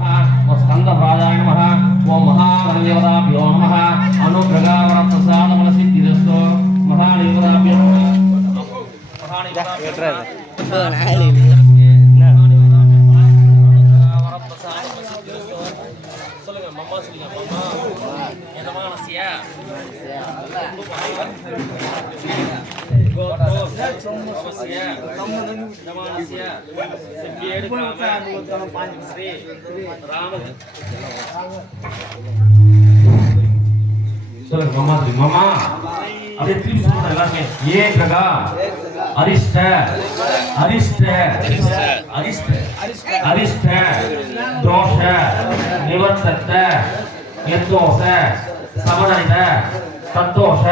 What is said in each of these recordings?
स्कंदराजाय नमः। ओम महागणदेवताभ्यो नमः। अनुग्रहवरप्रसादफलसिद्धिरस्तु। महादेवताभ्यो नमः। சொல்லுங்க மம்மா சொல்லுங்க மம்மா எதமானசியா கோதோசியா எதமானசியா செம்பியேடு காம ஸ்ரீ ராம சொல்லுங்க மம்மா சொல்லுங்க மம்மா அப்படியே திருப்பி சொல்லுங்க எல்லாரும் ஏ கிரகா அரிஷ்ட அரிஷ்ட அரிஷ்ட அரிஷ்ட தோஷ நிவர்த்தத்த யதோஷ சமதரித தத்தோஷ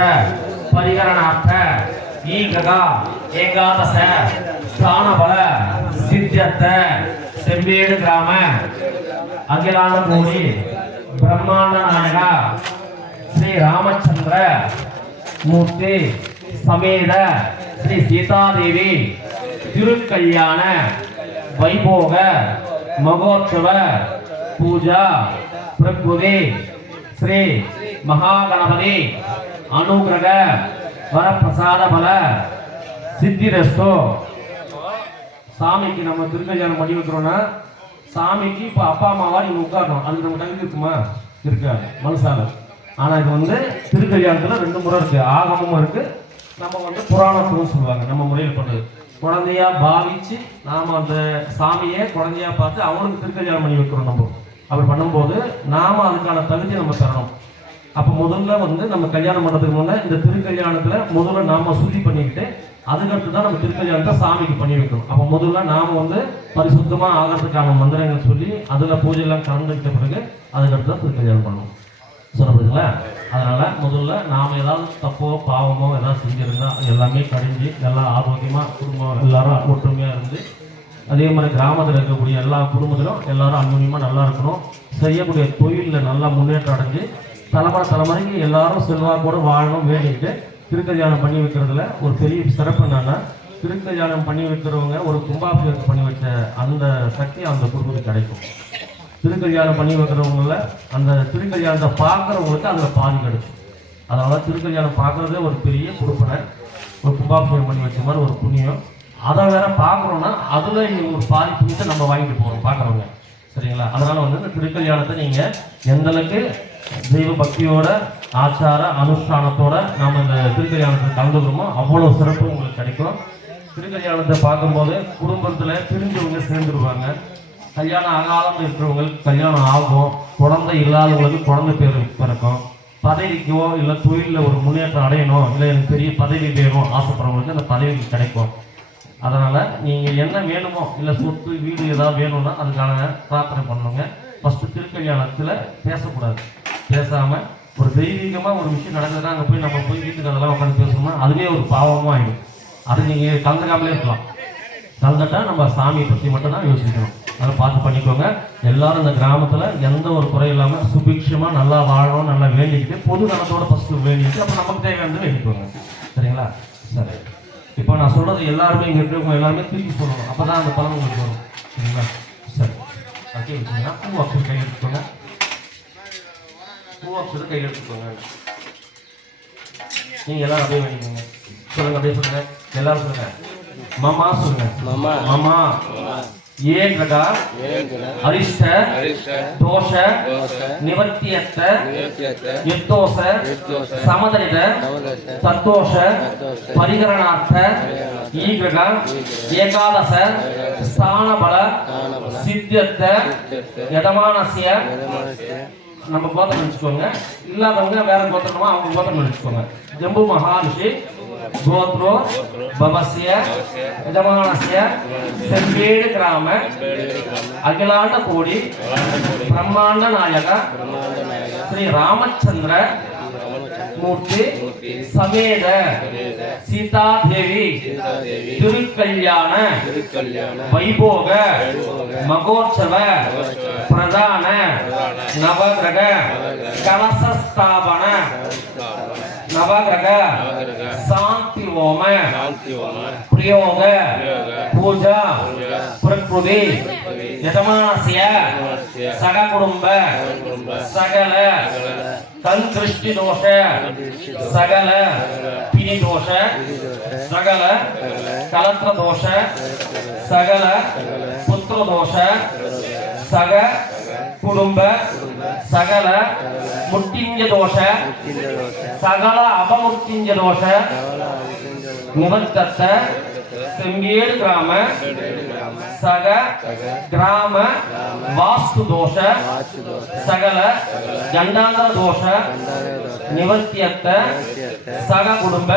பரிகரணார்த்த ஈககா ஏகாதச ஸ்தானபல சித்தியர்த்த செம்பேடு கிராம அகிலாண்ட கோடி பிரம்மாண்ட நாயகா ஸ்ரீ ராமச்சந்திர மூர்த்தி சமேத ஸ்ரீ சீதாதேவி திருக்கல்யாண வைபோக மகோத்சவ பூஜா பிரபுதி ஸ்ரீ மகாகணபதி அனுகிரக வரப்பிரசாத பல சித்திரஸ்தோ. சாமிக்கு நம்ம திருக்கல்யாணம் பண்ணி வைக்கிறோம்னா சாமிக்கு இப்போ அப்பா அம்மாவா நீங்க உட்காரணும். அது நம்ம தகுதி இருக்குமா? இருக்காது மனசால. ஆனா இது வந்து திருக்கல்யாணத்துல 2 முறை இருக்கு. ஆகமும் இருக்கு, நம்ம வந்து புராணத்தும் சொல்லுவாங்க. நம்ம முறையில் பண்ணுறது குழந்தையா பாவிச்சு நாம அந்த சாமியை குழந்தையா பார்த்து அவனுக்கு திருக்கல்யாணம் பண்ணி வைக்கிறோம். நம்ம அப்படி பண்ணும்போது நாம அதுக்கான தகுதி நம்ம தரணும். அப்போ முதல்ல வந்து நம்ம கல்யாணம் பண்ணுறதுக்கு முன்னே இந்த திருக்கல்யாணத்துல முதல்ல நாம சுத்தி பண்ணிக்கிட்டு அதுக்கடுத்து தான் நம்ம திருக்கல்யாணத்தை சாமிக்கு பண்ணி வைக்கணும். அப்போ முதல்ல நாம வந்து பரிசுத்தமா ஆகிறதுக்கான மந்திரங்கள் சொல்லி அதுல பூஜையெல்லாம் கலந்துக்கிட்ட பிறகு அதுக்கடுத்து தான் திருக்கல்யாணம் பண்ணணும். சொல்லப்படுதுங்களா? அதனால முதல்ல நாம ஏதாவது தப்போ பாவமோ ஏதாவது செஞ்சிருந்தா எல்லாமே கழிஞ்சு நல்லா ஆரோக்கியமா குடும்பம் எல்லாரும் ஒற்றுமையா இருந்து அதே மாதிரி கிராமத்தில் இருக்கக்கூடிய எல்லா குடும்பத்திலும் எல்லாரும் அந்யோன்யமா நல்லா இருக்கணும். செய்யக்கூடிய தொழிலில் நல்லா முன்னேற்றம் அடைஞ்சு தலைமுறைக்கு எல்லாரும் செல்வாக்கோடு வாழணும் வேண்டிக்கிட்டு திருக்கல்யாணம் பண்ணி வைக்கிறதுல ஒரு பெரிய சிறப்பு என்னன்னா திருக்கல்யாணம் பண்ணி வைக்கிறவங்க ஒரு கும்பாபிஷேகம் பண்ணி வச்ச அந்த சக்தி அந்த குடும்பத்துக்கு கிடைக்கும். திருக்கல்யாணம் பண்ணி வைக்கிறவங்கள அந்த திருக்கல்யாணத்தை பார்க்குறவங்களுக்கு அதில் பாதி கிடைக்கும். அதனால திருக்கல்யாணம் பார்க்குறதே ஒரு பெரிய கொடுப்பனை, ஒரு கும்பாபிஷேகம் பண்ணி வச்ச மாதிரி ஒரு புண்ணியம். அதை வேற பார்க்குறோன்னா அதில் ஒரு பாதி புண்ணியத்தை நம்ம வாங்கிட்டு போகிறோம் பார்க்குறவங்க. சரிங்களா? அதனால வந்து இந்த திருக்கல்யாணத்தை நீங்கள் எந்தளவுக்கு தெய்வ பக்தியோட ஆச்சார அனுஷ்டானத்தோட நாம் இந்த திருக்கல்யாணத்தை கலந்துக்கிறோமோ அவ்வளோ சிறப்பு உங்களுக்கு கிடைக்கும். திருக்கல்யாணத்தை பார்க்கும்போது குடும்பத்தில் பிரிஞ்சவங்க சேர்ந்துருவாங்க. கல்யாணம் ஆகாமல் இருக்கிறவங்களுக்கு கல்யாணம் ஆகும். குழந்தை இல்லாதவங்களுக்கு குழந்தை பேர் பிறக்கும். பதவிக்கோ இல்லை தொழிலில் ஒரு முன்னேற்றம் அடையணும், இல்லை எனக்கு பெரிய பதவி வேணும் ஆசைப்படுறவங்களுக்கு அந்த பதவி கிடைக்கும். அதனால் நீங்கள் என்ன வேணுமோ இல்லை சொத்து வீடு ஏதாவது வேணும்னா அதுக்கான பிரார்த்தனை பண்ணுங்க. ஃபஸ்ட்டு திருக்கல்யாணத்தில் பேசக்கூடாது. பேசாமல் ஒரு தெய்வீகமாக ஒரு விஷயம் நடக்குதுன்னா அங்கே போய் நம்ம போய் வீட்டுக்கு அதெல்லாம் உட்காந்து பேசணும்னா அதுவே ஒரு பாவமாக ஆகிடும். அது நீங்கள் கலந்துக்காமலே இருக்கலாம். கலந்துட்டா நம்ம சாமியை பற்றி மட்டும் தான் யோசிக்கணும். அதை பார்த்து பண்ணிக்கோங்க. எல்லாரும் இந்த கிராமத்தில் எந்த ஒரு குறை இல்லாமல் சுபிக்ஷமாக நல்லா வாழணும், நல்லா வேண்டிக்கிட்டு பொது நலத்தோட ஃபஸ்ட்டு வேண்டிக்கிட்டு அப்புறம் நமக்கு தேவையானது வேண்டிக்கோங்க. சரிங்களா? சரி, இப்போ நான் சொல்கிறது எல்லாருமே இங்கே இருக்கிறவங்க எல்லாருமே திருப்பி சொல்லணும். அப்போ தான் அந்த பலன் உங்களுக்கு வரும். சரிங்களா? சரி, ஓகே. வச்சுங்கன்னா பூ அக்ஷர் கையில் எடுத்துக்கோங்க. பூ அக்ஷர் கையில் எடுத்துக்கோங்க. நீங்கள் எல்லாரும் அப்படியே வேண்டிக்கோங்க. சொல்லுங்கள், அப்படியே சொல்லுங்கள். எல்லாரும் சொல்லுங்கள். மாமா சொல்லுங்க. மாமா மாமா ஏ கிரகா அரிஷ்ட தோஷ நிவர்த்தியத்த யதோஷ சமதரித தத்தோஷ பரிகரணார்த்த ஈகிரக ஏகாதச ஸ்தானபல சித்தியர்த்த யதமானஸ்ய. நம்ம கோத்திரம் நினைச்சுக்கோங்க. இல்லாதவங்க வேற கோத்திரமா அவங்க கோத்திரம் நினைச்சுக்கோங்க. ஜம்பு மகாரிஷி गोत्रो भवस्य यजमानस्य सेम्बेड ग्राम अखिलांड कोडी ब्रह्मांड नायक श्री रामचंद्र मूर्ति समेत सीता देवी तिरुकल्याण वैभोग महोत्सव प्रधान नवग्रह कलश स्थापन नवग्रह शांति होम प्रयोग पूजा प्रकृति यजमानस्य सगकुटुम्ब सकल तंदृष्टि दोष सकल पिनि दोष सकल कलत्र दोष सकल पुत्र दोष सग कुटुंब सकल मुट्टिंज दोष सकल अपमुट्टिंज दोष निवर्तत सेंगेड ग्राम सग ग्राम वास्तु दोष सकल गंडांतर दोष निवर्त्यत सग कुटुंब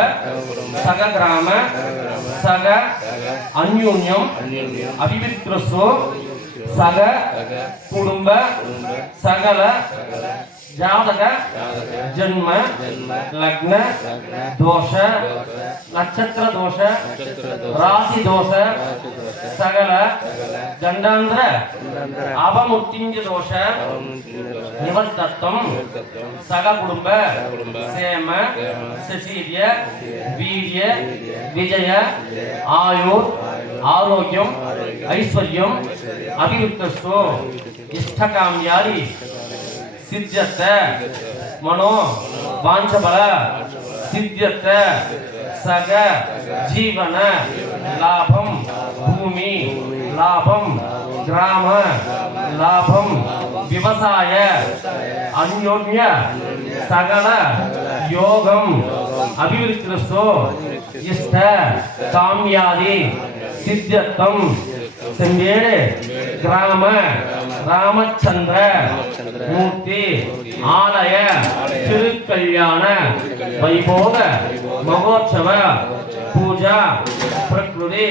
सग ग्राम सग अन्योन्यम अभिविक्रसो सग कुटुंब सकल जातक जन्म लग्न दोष नक्षत्र दोष राशि दोष सकल गंडांतर अपमुट्टिंज दोष निवर्तत्वम सग कुटुंब सेम शशीर्य वीर्य विजय आयुर आरोग्यम ऐश्वर्यम अभिवृद्धस्तु इष्टकाम्यादि सिद्ध्यत मनो वांछबल सिद्ध्यत सग जीवन लाभम भूमि लाभम ग्राम लाभम व्यवसाय अन्योन्य सकल योगम अभिवृद्धिस्तु इष्ट काम्यादि सिद्ध्यत्वम संवेद ग्राम रामचंद्र मूर्ति आलय तिरुकल्याण वैभोग महोत्सव पूजा प्रकृति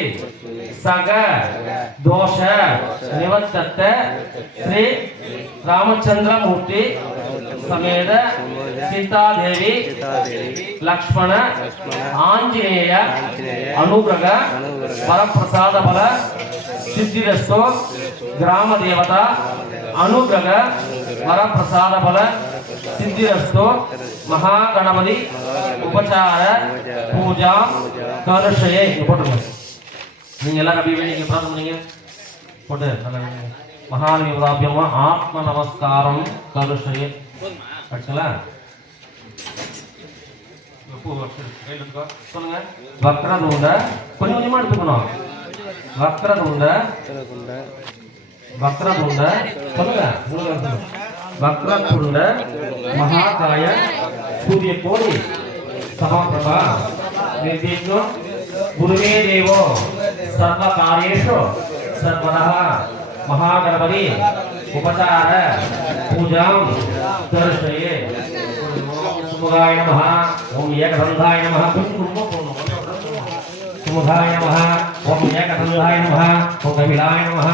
सग दोष निवर्तत श्री रामचंद्र मूर्ति समेत सीता देवी लक्ष्मण आंजनेय अनुग्रह वरप्रसाद बल सिद्धिरस्तु ग्राम देवता अनुग्रह वरप्रसाद बल सिद्धिरस्तु महागणपति उपचार पूजा करुषये நீங்க எல்லாரும் அப்படியே வேண்டிங்க பிரார்த்தனை பண்ணீங்க போட்டு மகாவிவாபியம் ஆத்ம நமஸ்காரம் கருஷயே படிச்சல சொல்லுங்க வக்ரதுண்ட கொஞ்சம் கொஞ்சமா எடுத்துக்கணும் வக்ரதுண்ட வக்ரதுண்ட சொல்லுங்க வக்ரதுண்ட மகாகாய சூரிய கோடி சமபிரபா निर्विघ्न गुरुवे देवो सर्व कार्येषु सर्वदा महागणपति उपचार पूजां दर्शये सुमुखाय नमः ओम एकदंधाय नमः सुमुखाय नमः ओम एकदंधाय नमः ओम कपिलाय नमः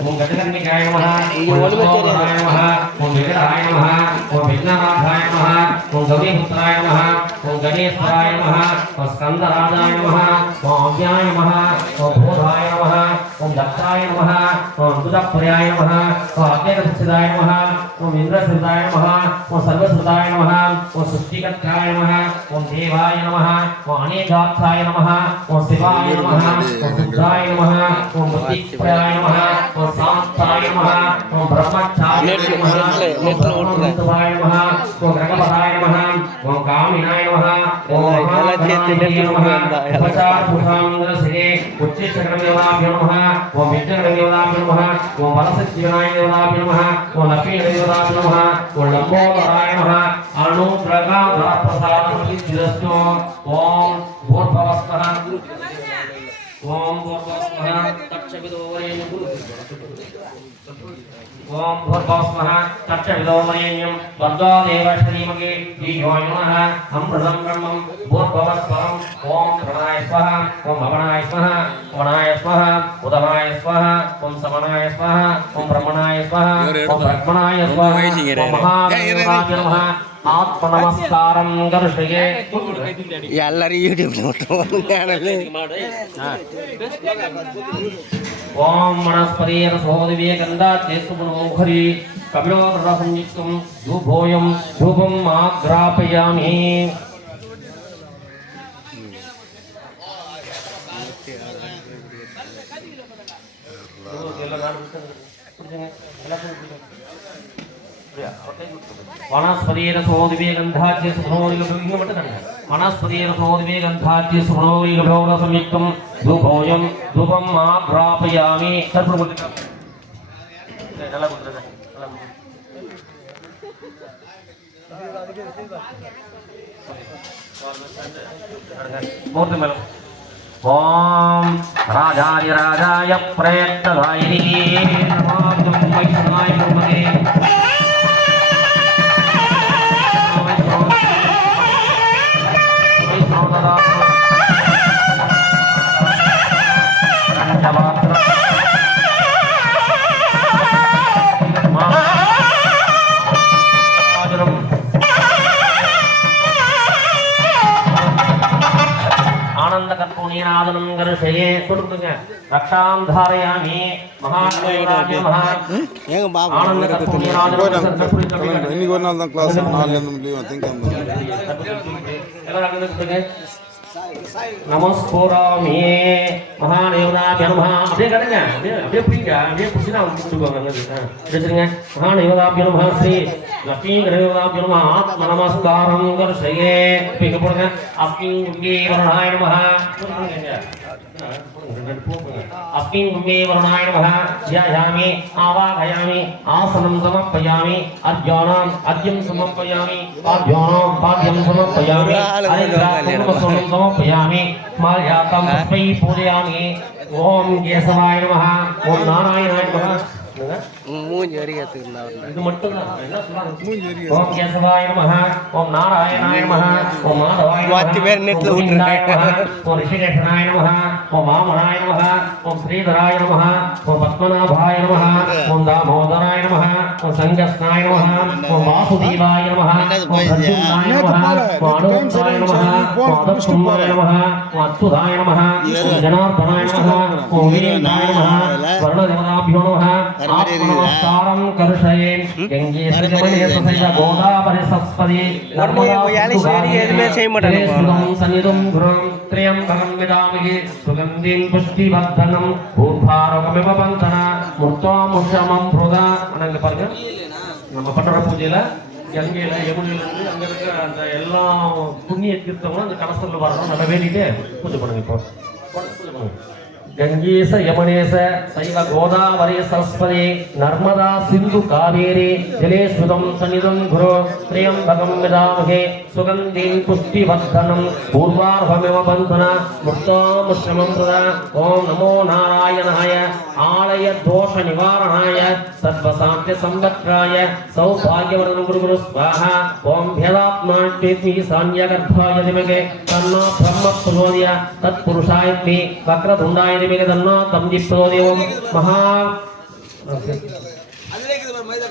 ओम गजकर्णिकाय नमः ओम लक्ष्मणाय नमः ओम विकटाय नमः ओम विघ्ननाथाय नमः ओम गौरीपुत्राय नमः ओम गणेशाय नमः ओम स्कंदराजाय नमः ओम अव्याय नमः ओम भूधाय नमः ओम दक्षाय नमः ओम दुदप्रियाय नमः ओम अग्निगच्छिदाय नमः ओम इंद्रसिद्धाय नमः ओम सर्वसिद्धाय नमः ओम सृष्टिकर्ताय नमः ओम देवाय नमः ओम अनेकाक्षाय नमः ओम शिवाय नमः ओम बुद्धाय नमः ओम बुद्धिप्रियाय नमः ओम शांताय नमः ओम ब्रह्मचार्याय नमः ओम ब्रह्मविद्वाय नमः ओम गणपताय नमः ओम कामिनाय नमः ओम महागणाधिपतये नमः उपचार पुरुषांगश्री उच्चैश्चक्रदेवताभ्यो नमः ओम विद्यादेवताभ्यो नमः ओम वरसिद्धिविनाय देवताभ्यो नमः ओम लक्ष्मीदेवताभ्यो नमः ओम लंबोदराय नमः अनुग्रह वरप्रसादसिद्धिरस्तु ओम भूर्भुवस्वः ओम भूर्भुवस्वः तत्सवितुर्वरेण्यं ओम भूर्भुवस्वः तत्सवितुर्वरेण्यं भर्गो देवस्य धीमहि धियो यो नः अमृतं ब्रह्मं भूर्भुवस्वः ओम प्रणवाय स्वाहा ओम भवनाय स्वाहा वनाय स्वाहा उदमाय स्वाहा ओम समनाय स्वाहा ओम ब्रह्मणाय स्वाहा ओम ब्रह्मणाय स्वाहा ओम महादेवाय नमः आत्म नमस्कारं करुषये ಎಲ್ಲರೂ ಯೂಟ್ಯೂಬ್ ನೋಡ್ತಾರೆ ओम वनस्पति रसोदिवे गंधाते सुमनोहरि कपिलो रसंयुक्तं धूपोयं धूपम् आग्रापयामि வனஸ்பதிரசோதிவேகந்தாச்சி சுப்னோரிகபோ இங்க மட்டும் தாங்க வனஸ்பதிரசோதிவேகந்தாச்சி சுப்னோரிகபோ ரசமிக்கம் தூபோயம் தூபம் ஆக்ராபயாமி கற்பூரம் கொடுத்துட்டாங்க நல்லா கொடுத்துருங்க மூர்த்தி மேலும் ஓம் ராஜாய ராஜாய பிரேத்ததாயினி நமாதும் வைஷ்ணவாய குருமதே ஆனந்த கற்பூர்ணீநாதனம் கருஷயே கொடுக்குங்க ரக்ஷாம் தாரயாமி மகாத்மேராஜ மகா ஆனந்த கற்பூர்ணீநாதனம் இன்னைக்கு ஒரு நாள் தான் கிளாஸ் 4ல இருந்து லீவ் திங்கக்கிழமை எல்லாரும் கொடுங்க நமஸ்காராமி மகாதேவதாபிய நமஹ அப்படியே கடங்க அப்படியே பிடிங்க அப்படியே பிடிச்சினா கொடுத்துக்கோங்க வச்சுருங்க மகாதேவதாபிய நமஹ ஸ்ரீ லக்ஷ்மி தேவதாபிய நமஹ ஆத்ம நமஸ்காரம் கர்ஷயே இங்க போடுங்க அஸ்மின் குங்கே வரணாய நமஹ अस्मिन् गुम्मे वरुणाय नमः ध्यायामि आवाहयामि आसनं समर्पयामि अर्घ्यानाम् अर्घ्यं समर्पयामि पाद्यानां पाद्यं समर्पयामि अर्घ्यं समर्पयामि माल्यातं पुष्पैः पूजयामि ओम केशवाय नमः ओम नारायणाय नमः மூஞ்சி வரைக்கும் இது மட்டும் தான் என்ன சொல்றாங்க ஓம் கேசவாய நமஹ ஓம் நாராயணாய நமஹ ஓம் மாதவாய நமஹ வாத்தி பேர் நெட்ல விட்டுறாங்க ஓம் ரிஷிகேஷனாய நமஹ ஓம் வாமனாய நமஹ ஓம் ஸ்ரீதராய நமஹ ஓம் பத்மநாபாய நமஹ ஓம் தாமோதராய நமஹ ஓம் சங்கஸ்நாய நமஹ ஓம் வாசுதேவாய நமஹ ஓம் சத்யும்னாய நமஹ ஓம் அனுருத்தாய நமஹ ஓம் அதப்பும்மாய நமஹ ஓம் அச்சுதாய நமஹ ஓம் ஜனார்தனாய நமஹ ஓம் வீரேந்திராய நமஹ வர்ணதேவதாभ्यो நமஹ நமஸ்காரம் கருஷயே கங்கே சஜமனே சசைத கோதாவரி சஸ்பதி நர்மதா எதுமே செய்ய மாட்டாங்க சன்னிதம் குரும் த்ரியம் பரம் விதாமகி சுகந்தின் புஷ்டி வர்தனம் பூர்வாரோகமிவ பந்தன முர்த்தோமுஷமம் புருதா அங்க பாருங்க நம்ம பண்ற பூஜையில கங்கையில யமுனையில இருந்து அங்க இருக்க அந்த எல்லா புண்ணிய தீர்த்தங்களும் அந்த கலசத்துல வரணும் நல்லா வேண்டிட்டு பூஜை பண்ணுங்க இப்போ பூஜை பண்ணுங்க गंगेश यमुनेश सैव गोदावरी सरस्वती नर्मदा सिंधु कावेरी जलेस्मितं सन्निधं गुरु त्र्यम्बकं यजामहे सुगन्धिं पुष्टिवर्धनं पूर्वार्धमिव बन्धना मुक्तामुश्रमं प्रदा ओम नमो नारायणाय आलय दोष निवारणाय सर्वसाध्य संवक्त्राय सौभाग्यवर्धनं गुरु गुरु स्वाहा ओम भेदात्मा चेति सान्यगर्भाय दिमगे तन्नो ब्रह्म प्रचोदया तत्पुरुषाय मे वक्रतुण्डाय तन्नो तंजि प्रचोदयं महा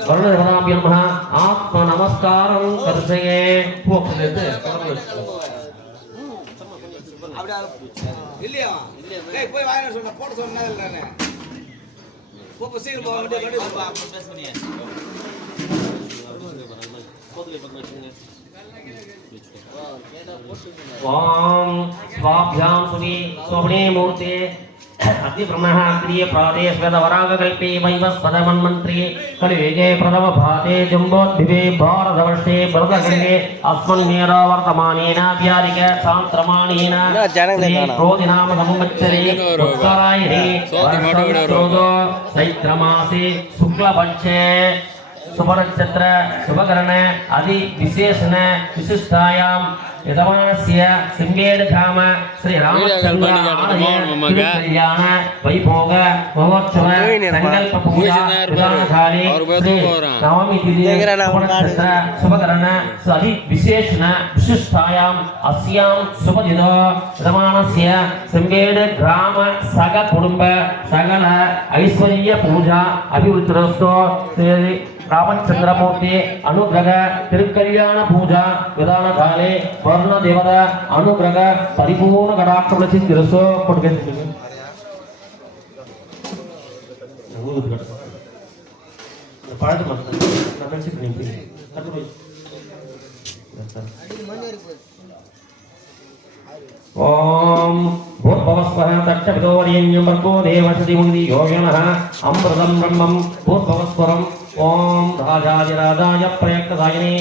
वर्णदेवताभ्यो नमः आत्म नमस्कारं कर्षये போக்குது இல்லையா டேய் போய் வாங்க சொன்ன போட சொன்னதல்ல போ சீக்கிரம் போ வண்டி பேஸ் பண்ணியா ओम स्वाभ्यां सुनि सोमने मूर्ते अति ब्रह्मः क्रिय प्रादेश वेद वराग कल्पे वैवस्पद मन्मन्त्री कलिवेगे प्रथम भाते जम्बोद्भिवे भारतवर्षे भरतगङ्गे अस्मन्नेर वर्तमानेन व्याधिक शान्त्रमाणेन श्री क्रोधिनाम संवत्सरे उत्तरायणे वर्षोदो चैत्रमासे शुक्लपक्षे शुभनक्षत्र शुभकरण आदि विशेषण विशिष्टायां यजमानस्य सिंहेड धाम श्री रामचंद्र कल्याण वैभोग महोत्सव संकल्प पूजा विधानकाले नवमी तिथि शुभनक्षत्र शुभकरण आदि विशेषण विशिष्टायां अस्यां शुभदिनो यजमानस्य सिंहेड ग्राम सग कुटुंब सकल ऐश्वर्य पूजा अभिवृद्धिरस्तु श्री रामचंद्रमूर्ति अनुग्रह तिरुकल्याण पूजा विधान काले वर्ण देवता अनुग्रह परिपूर्ण कटाक्षमुल सिद्धिरसो कोट्टिगे पाळ्ळु मात्र ना कल्सि निंपि कट्टु ஓம் பூர்பவஸ்வஹ தட்சபிதோரியன்யம் வர்கோ தேவசதி முக்தி யோகினஹ அம்ருதம் பிரம்மம் பூர்பவஸ்வரம் ஓம் ராஜாதிராஜாய பிரயக்ததாயினே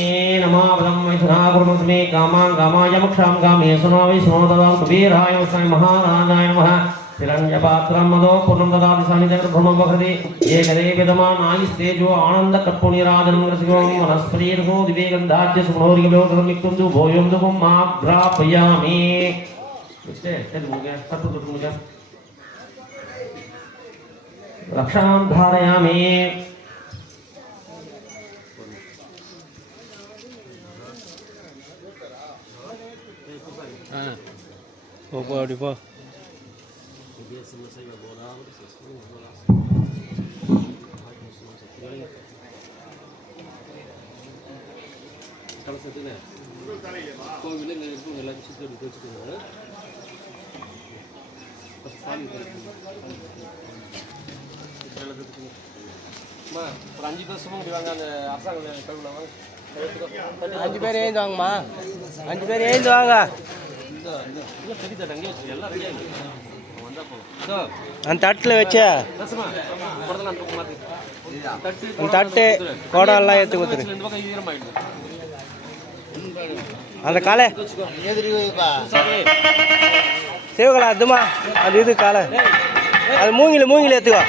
நமாவதம் வைஷ்ணாகுருமஸ்மே காமான் காமாய முக்ஷாம் காமே சுனோவி சுனோததாம் குபீராய வஸ்மை மகாராஜாய நமः திரண்யபாத்திரம் மதோ பூர்ணம் ததாதி சனிதகிருபமம் வகதி ஏகதேவிதமான் ஆயுஸ்தேஜோ ஆனந்த கற்புணிராஜனம் கிருசியோம் வனஸ்பதீர்கோ திவேகந்தாட்சிய சுமனோரிகலோகமிக்குந்து போயம் துகும் மாக்ராபயாமி ரக்ஷாம் தாரயாமி போ அப்படி போ அஞ்சு பேர் ஏந்து வாங்கம்மா 5 பேர் ஏந்து வாங்க அந்த தட்டில் வச்ச அந்த தட்டு கோடெல்லாம் ஏற்று கொடுத்துரு அந்த காலை சிவகலா அதுமா அது இது காலை அது மூங்கில் ஏற்றுக்கோ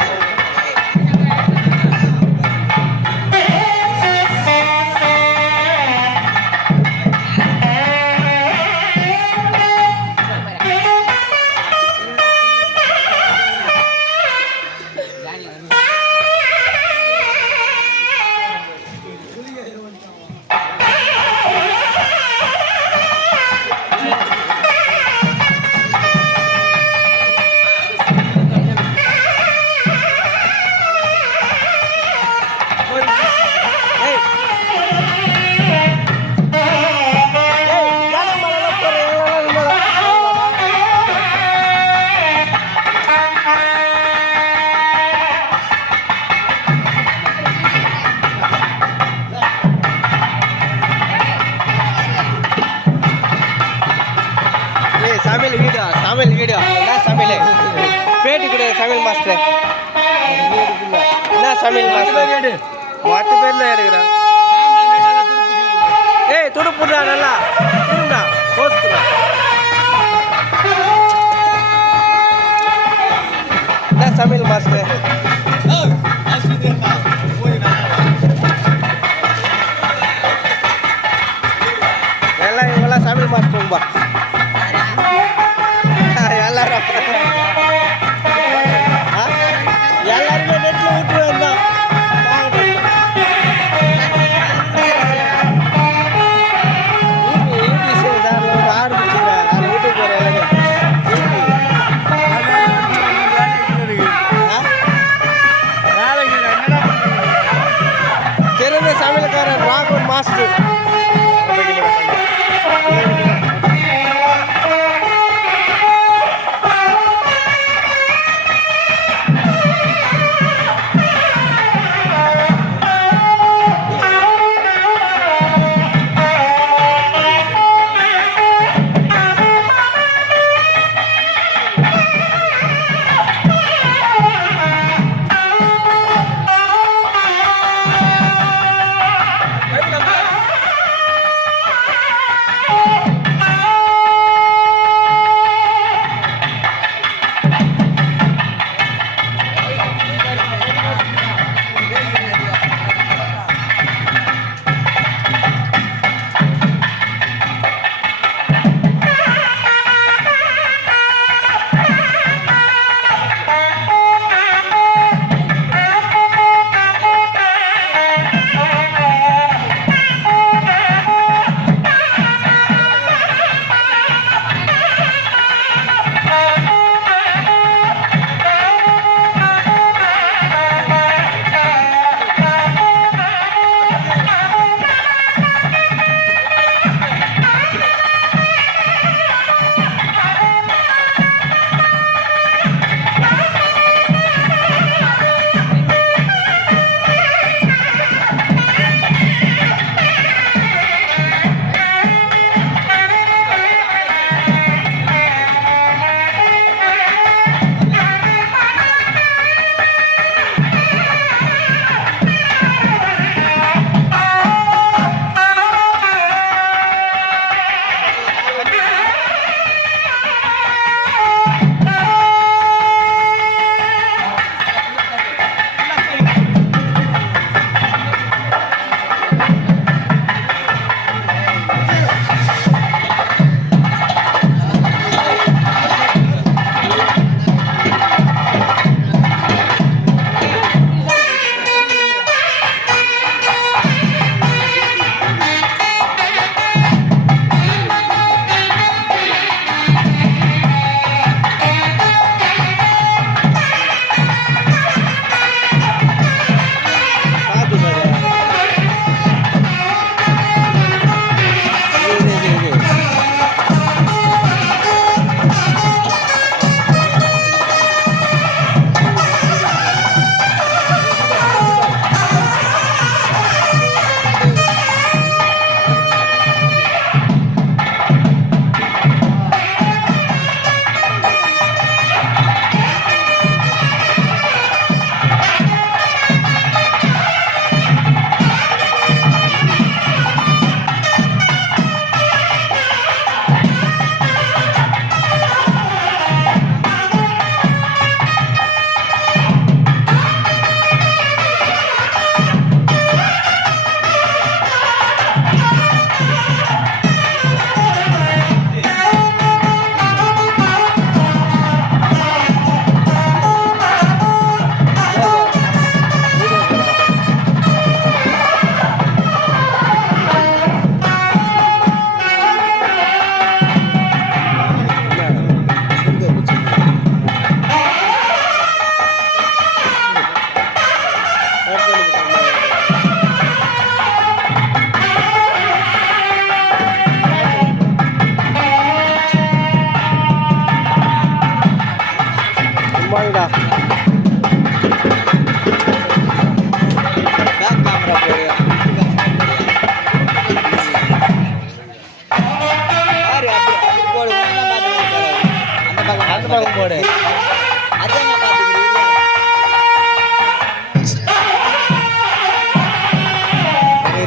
சமையல் வீடியோ என்ன சமையல் பேட்டி கொடு சமையல் மாஸ்டர் என்ன சமையல் மாஸ்டர் 10 பேர் தான் எடுக்கிறான் ஏய் துடுப்புடா நல்லா திரும்பா போஸ்ட்ரா என்ன சமையல் மாஸ்டர் எல்லாம் இவங்கெல்லாம் சமையல் மாஸ்டரும்பா எல்லாருமே நெட்ல விட்டு வந்தோம் சிறந்த சமையல்காரர் ராகுல் மாஸ்டர்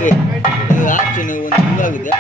ஆப்ஷன் ஒன்று உருவாகுது.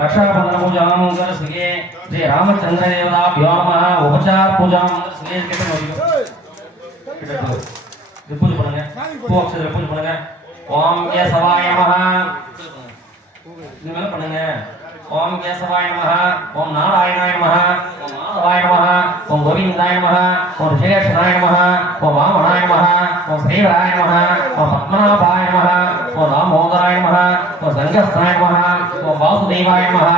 रक्षाबंधन पूजा मंगल श्री श्री रामचंद्र देवताभ्यो नमः उपचार पूजा मंगल श्री के पूजा பண்ணுங்க பூ பூஜை பண்ணுங்க ஓம் கேசவாய நமः இது மேல பண்ணுங்க ஓம் கேசவாய நமः ஓம் நாராயணாய நமः ஓம் மாதவாய நமः ஓம் கோவிந்தாய நமः ஓம் சேஷனாய நமः ஓம் வாமனாய நமः ஓம் ஸ்ரீவராய நமः ஓம் பத்மநாபாய நமः ஓம் ராமோதராய நமः ஓம் சங்கஸ்தாய நமः ஓம் வாசுதேவாய நமः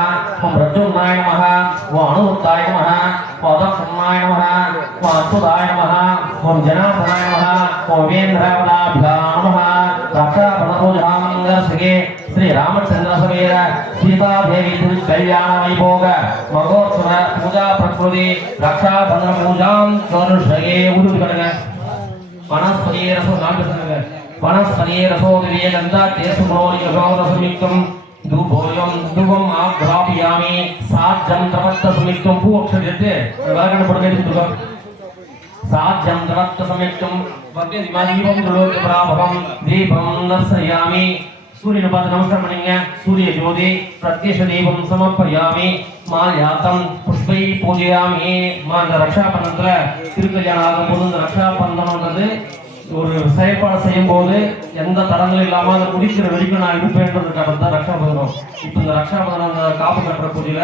ஓம் பிரஜும்னாய நமः ஓம் அனுருத்தாய நமः ஓம் அதக்ஷணாய நமः ஓம் அச்சுதாய நமः ஓம் ஜனார்தனாய நமः ஓம் வேந்திரவதாभ्यां நமः रक्षाबंधन श्री रामचंद्र समेत सीता देवी कल्याण वैभोग महोत्सव पूजा प्रकृति रक्षाबंधन पूजा करुषये उरुगणग वनस्पति रसो नागसंग वनस्पति रसो दिव्यगंधा तेसुमोनि गौरसमिक्तम दुभोयम दुवम आग्रापयामि साज्जं तवत्त समिक्तम पूक्षयते वागण पडगेतुगा साज्जं तवत्त समिक्तम वगे दिमादीपम दुलोक प्राभवम दीपम दर्शयामि सूर्य नमस्कार नमस्कार பண்ணுங்க सूर्य ज्योति प्रत्यक्ष दीपम समर्पयामि माल्यातं पुष्पै पूजयामि மா இந்த ரக்ஷா பந்தனத்துல திருக்கல்யாணம் ஆகும்போது இந்த ரக்ஷா பந்தனம்ன்றது ஒரு செயற்பாடு செய்யும் போது எந்த தடங்களும் இல்லாம அதை முடிக்கிற வரைக்கும் நான் இருப்பேன்றதுக்காக தான் ரக்ஷாபந்தனம். இப்போ இந்த ரக்ஷாபந்தனம் அந்த காப்பு கட்டுற பூஜையில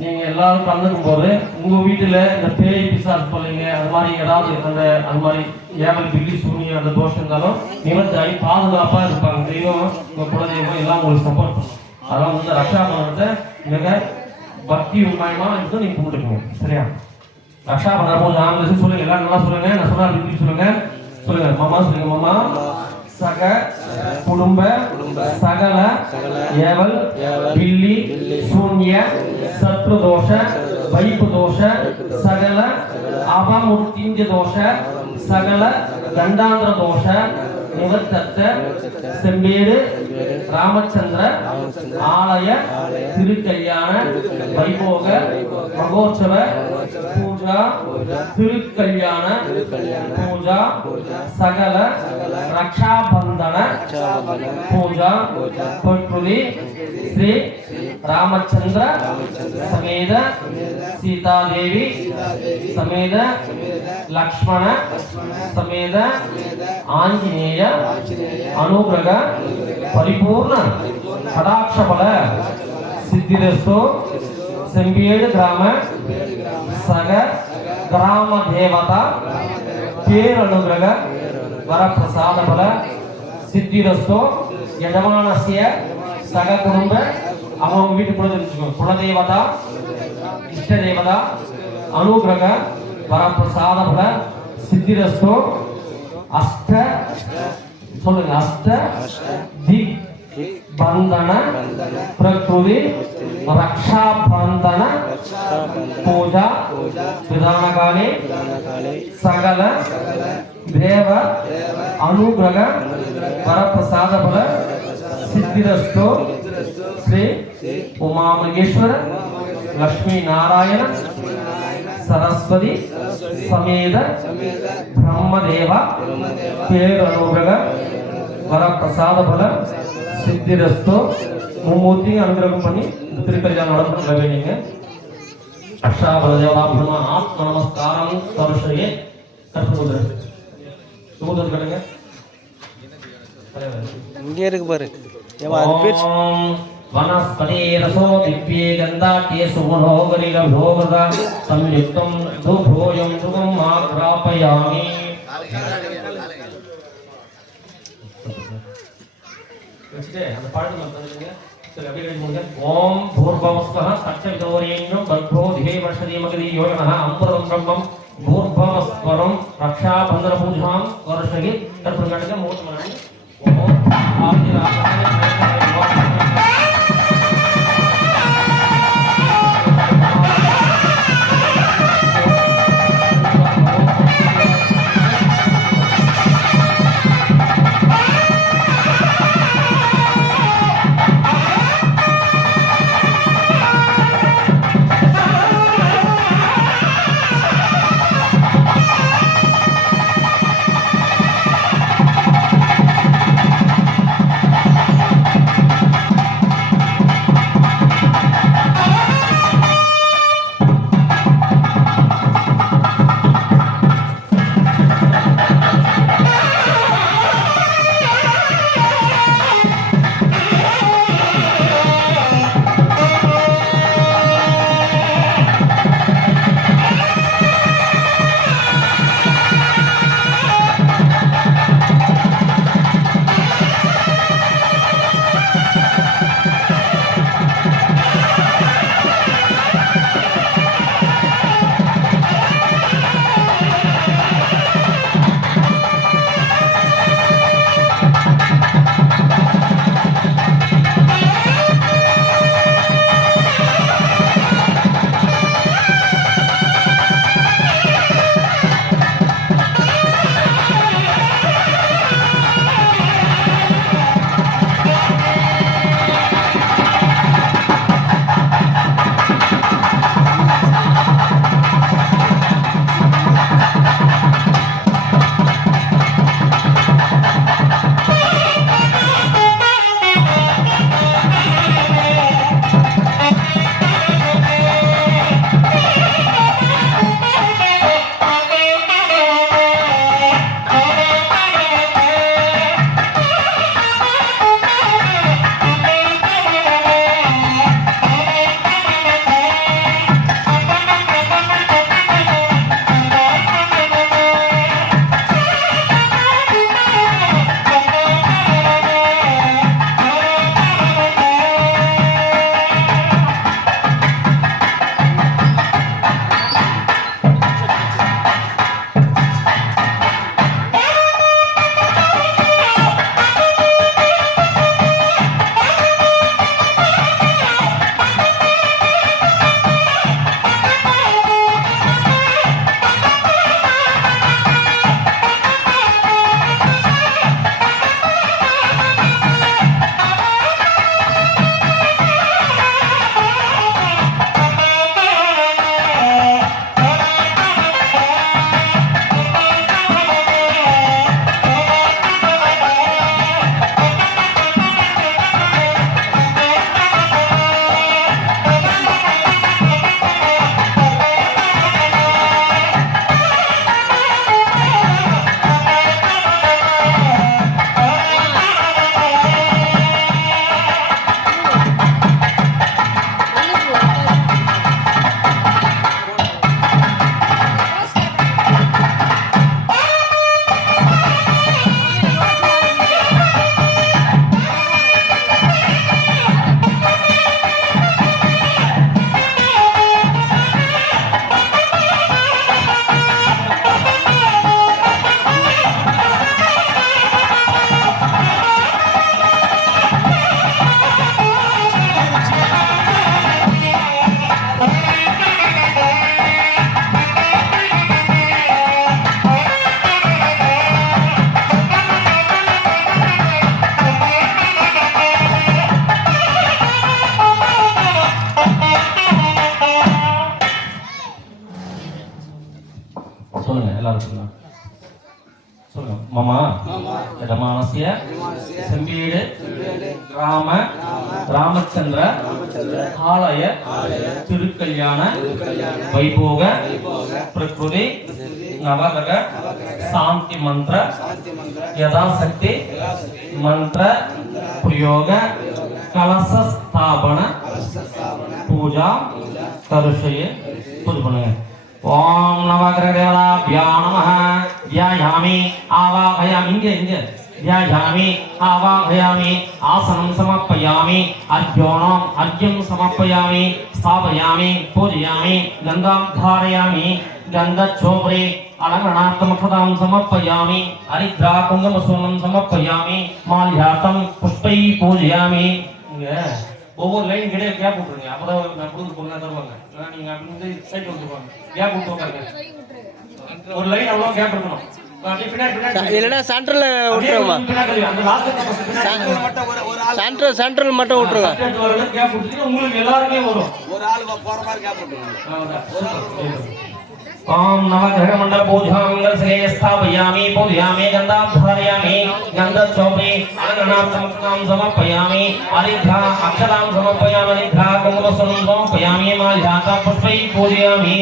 நீங்க எல்லாரும் கலந்துக்கும் போது உங்க வீட்டுல இந்த பேய் பிசாசு சொல்லுங்க அது மாதிரி ஏதாவது அது மாதிரி ஏவல் பில்லி சூனியம் அந்த தோஷம் இருந்தாலும் நிவர்த்தி பாதுகாப்பா இருப்பாங்க. தெய்வம் உங்க குலதெய்வம் எல்லாம் உங்களுக்கு சப்போர்ட் பண்ணும். அதெல்லாம் வந்து ரக்ஷாபந்தனத்தை மிக பக்தி உண்மையமா இருந்து நீங்க கும்பிட்டுக்கோங்க. சரியா? ரக்ஷாபந்தன பூஜை ஆங்கிலம் சொல்லுங்க, எல்லாரும் நல்லா சொல்லுங்க. நான் சொன்னா திருப்பி சொல்லுங்க. சொல்லுங்க மாமா, சொல்லுங்க மாமா. சக குடும்ப சகல ஏவல் பில்லி சூன்ய சத்ரு தோஷ வைப்பு தோஷ சகல அபமுத்திஞ்ச தோஷ சகல கண்டாந்திர தோஷ நிவர்த்தத்த செம்பேடு ராமச்சந்திர ஆலய திருக்கல்யாண வைபோக மகோற்சவ பூஜா திருக்கல்யாண பூஜா சகல ரக்ஷாபந்தன பூஜா பொற்குதி ஸ்ரீ ராமச்சந்திர சமேத சீதாதேவி சமேத லக்ஷ்மண சமேத ஆஞ்சநேய அனுகிரக பரிபூர்ண கடாட்சபல சித்திரஸ்து செம்பியேடு கிராம சக கிராம தேவதா பேரனுகிரக வரப்பிரசாத பல சித்திரஸ்து யஜமானஸ்ய சக குடும்ப அவங்க வீட்டுக்குள்ள குலதேவதா இஷ்ட தேவதா அனுகிரக வரப்பிரசாத பல சித்திரஸ்து அஷ்ட சொல்லுங்க அஷ்ட திக் बंधन प्रकृति रक्षा बंधन पूजा विधान काले सकल देव अनुग्रह वरप्रसाद फल सिद्धिरस्तु श्री उमा महेश्वर लक्ष्मी नारायण सरस्वती समेत ब्रह्मदेव पेर अनुग्रह वरप्रसाद फल सिद्धिरस्तु मुमूर्ति अनुग्रह பண்ணி திருக்கல்யாணம் நடந்து வேண்டிங்க. அக்ஷாபலதேவாப்ரம ஆத்ம நமஸ்காரம் தர்ஷயே கர்த்தமுதர சுமுதர் கடுங்க இங்கே இருக்கு பாரு. ஏமா அது பேர் वनस्पति रसो दिव्ये गन्धाट्ये सुगुणो गलिलभोगदा संयुक्तं दुभोजं सुगं आग्रापयामि. அந்த பாட்டு சொல்லுங்க. சரி அப்படியே முடிங்க. ஓம் பூர்வமஸ்வஹ தச்சவிதோரேண்யம் பத்ரோ திவே வர்ஷதீமகதி யோகனஹ அம்பரம் பிரம்மம் பூர்வமஸ்வரம் ரக்ஷாபந்தன பூஜாம் வருஷகி கர்த்தங்கடக மூர்த்தமனி. ஓம் ஆதி ராஜாய நல்லா இருக்குங்க. சொல்லுங்க. மாமா இடமானசிய செம்பீடு ராம ராமச்சந்திர ஆலய திருக்கல்யாண வைபோக பிரகிருதி நவகிரக சாந்தி மந்திர யதாசக்தி மந்திர பிரயோக கலச ஸ்தாபன பூஜா கருஷய பூஜை பண்ணுங்க. ஓம் நவகிரகேவதாப்யா நமः த்யாயாமி ஆவாஹயாமி இங்க த்யாயாமி ஆவாஹயாமி ஆசனம் சமர்ப்பயாமி அர்ஜோனம் அர்ஜ்யம் சமர்ப்பயாமி ஸ்தாபயாமி பூஜயாமி கங்காம் தாரயாமி गंधच्छोभरे अलंकरणार्थमक्षतां समर्पयामि हरिद्रा कुंकुमस्वर्णं समर्पयामि माल्यार्थं पुष्पैः पूजयामि. இங்க ஒவ்வொரு லைன் கிடையாது கேப் விட்டுருங்க. அப்பதான் நான் கொடுத்து பொண்ணா தருவாங்க. நீங்க அப்படி வந்து சைட் வந்துருவாங்க. கேப் விட்டு உட்காருங்க. ஒரு லைன் அவ்வளோ கேப் இருக்கணும். இல்லைன்னா சென்ட்ரல் விட்டுருங்கம்மா. சென்ட்ரல் மட்டும் விட்டுருங்க. கேப் விட்டுட்டு உங்களுக்கு எல்லாருமே வரும். ஒரு ஆள் போற மாதிரி கேப் விட்டுருங்க. ओम नवग्रह मंडल पूजांगल से स्थापयामि पूजयामि गंधाधारयामि गंधच्छोभरे अलंकरणार्थं समर्पयामि हरिद्रा अक्षतां समर्पयामि हरिद्रा कुंकुमस्वर्णं समर्पयामि माल्यार्थं पुष्पैः पूजयामि.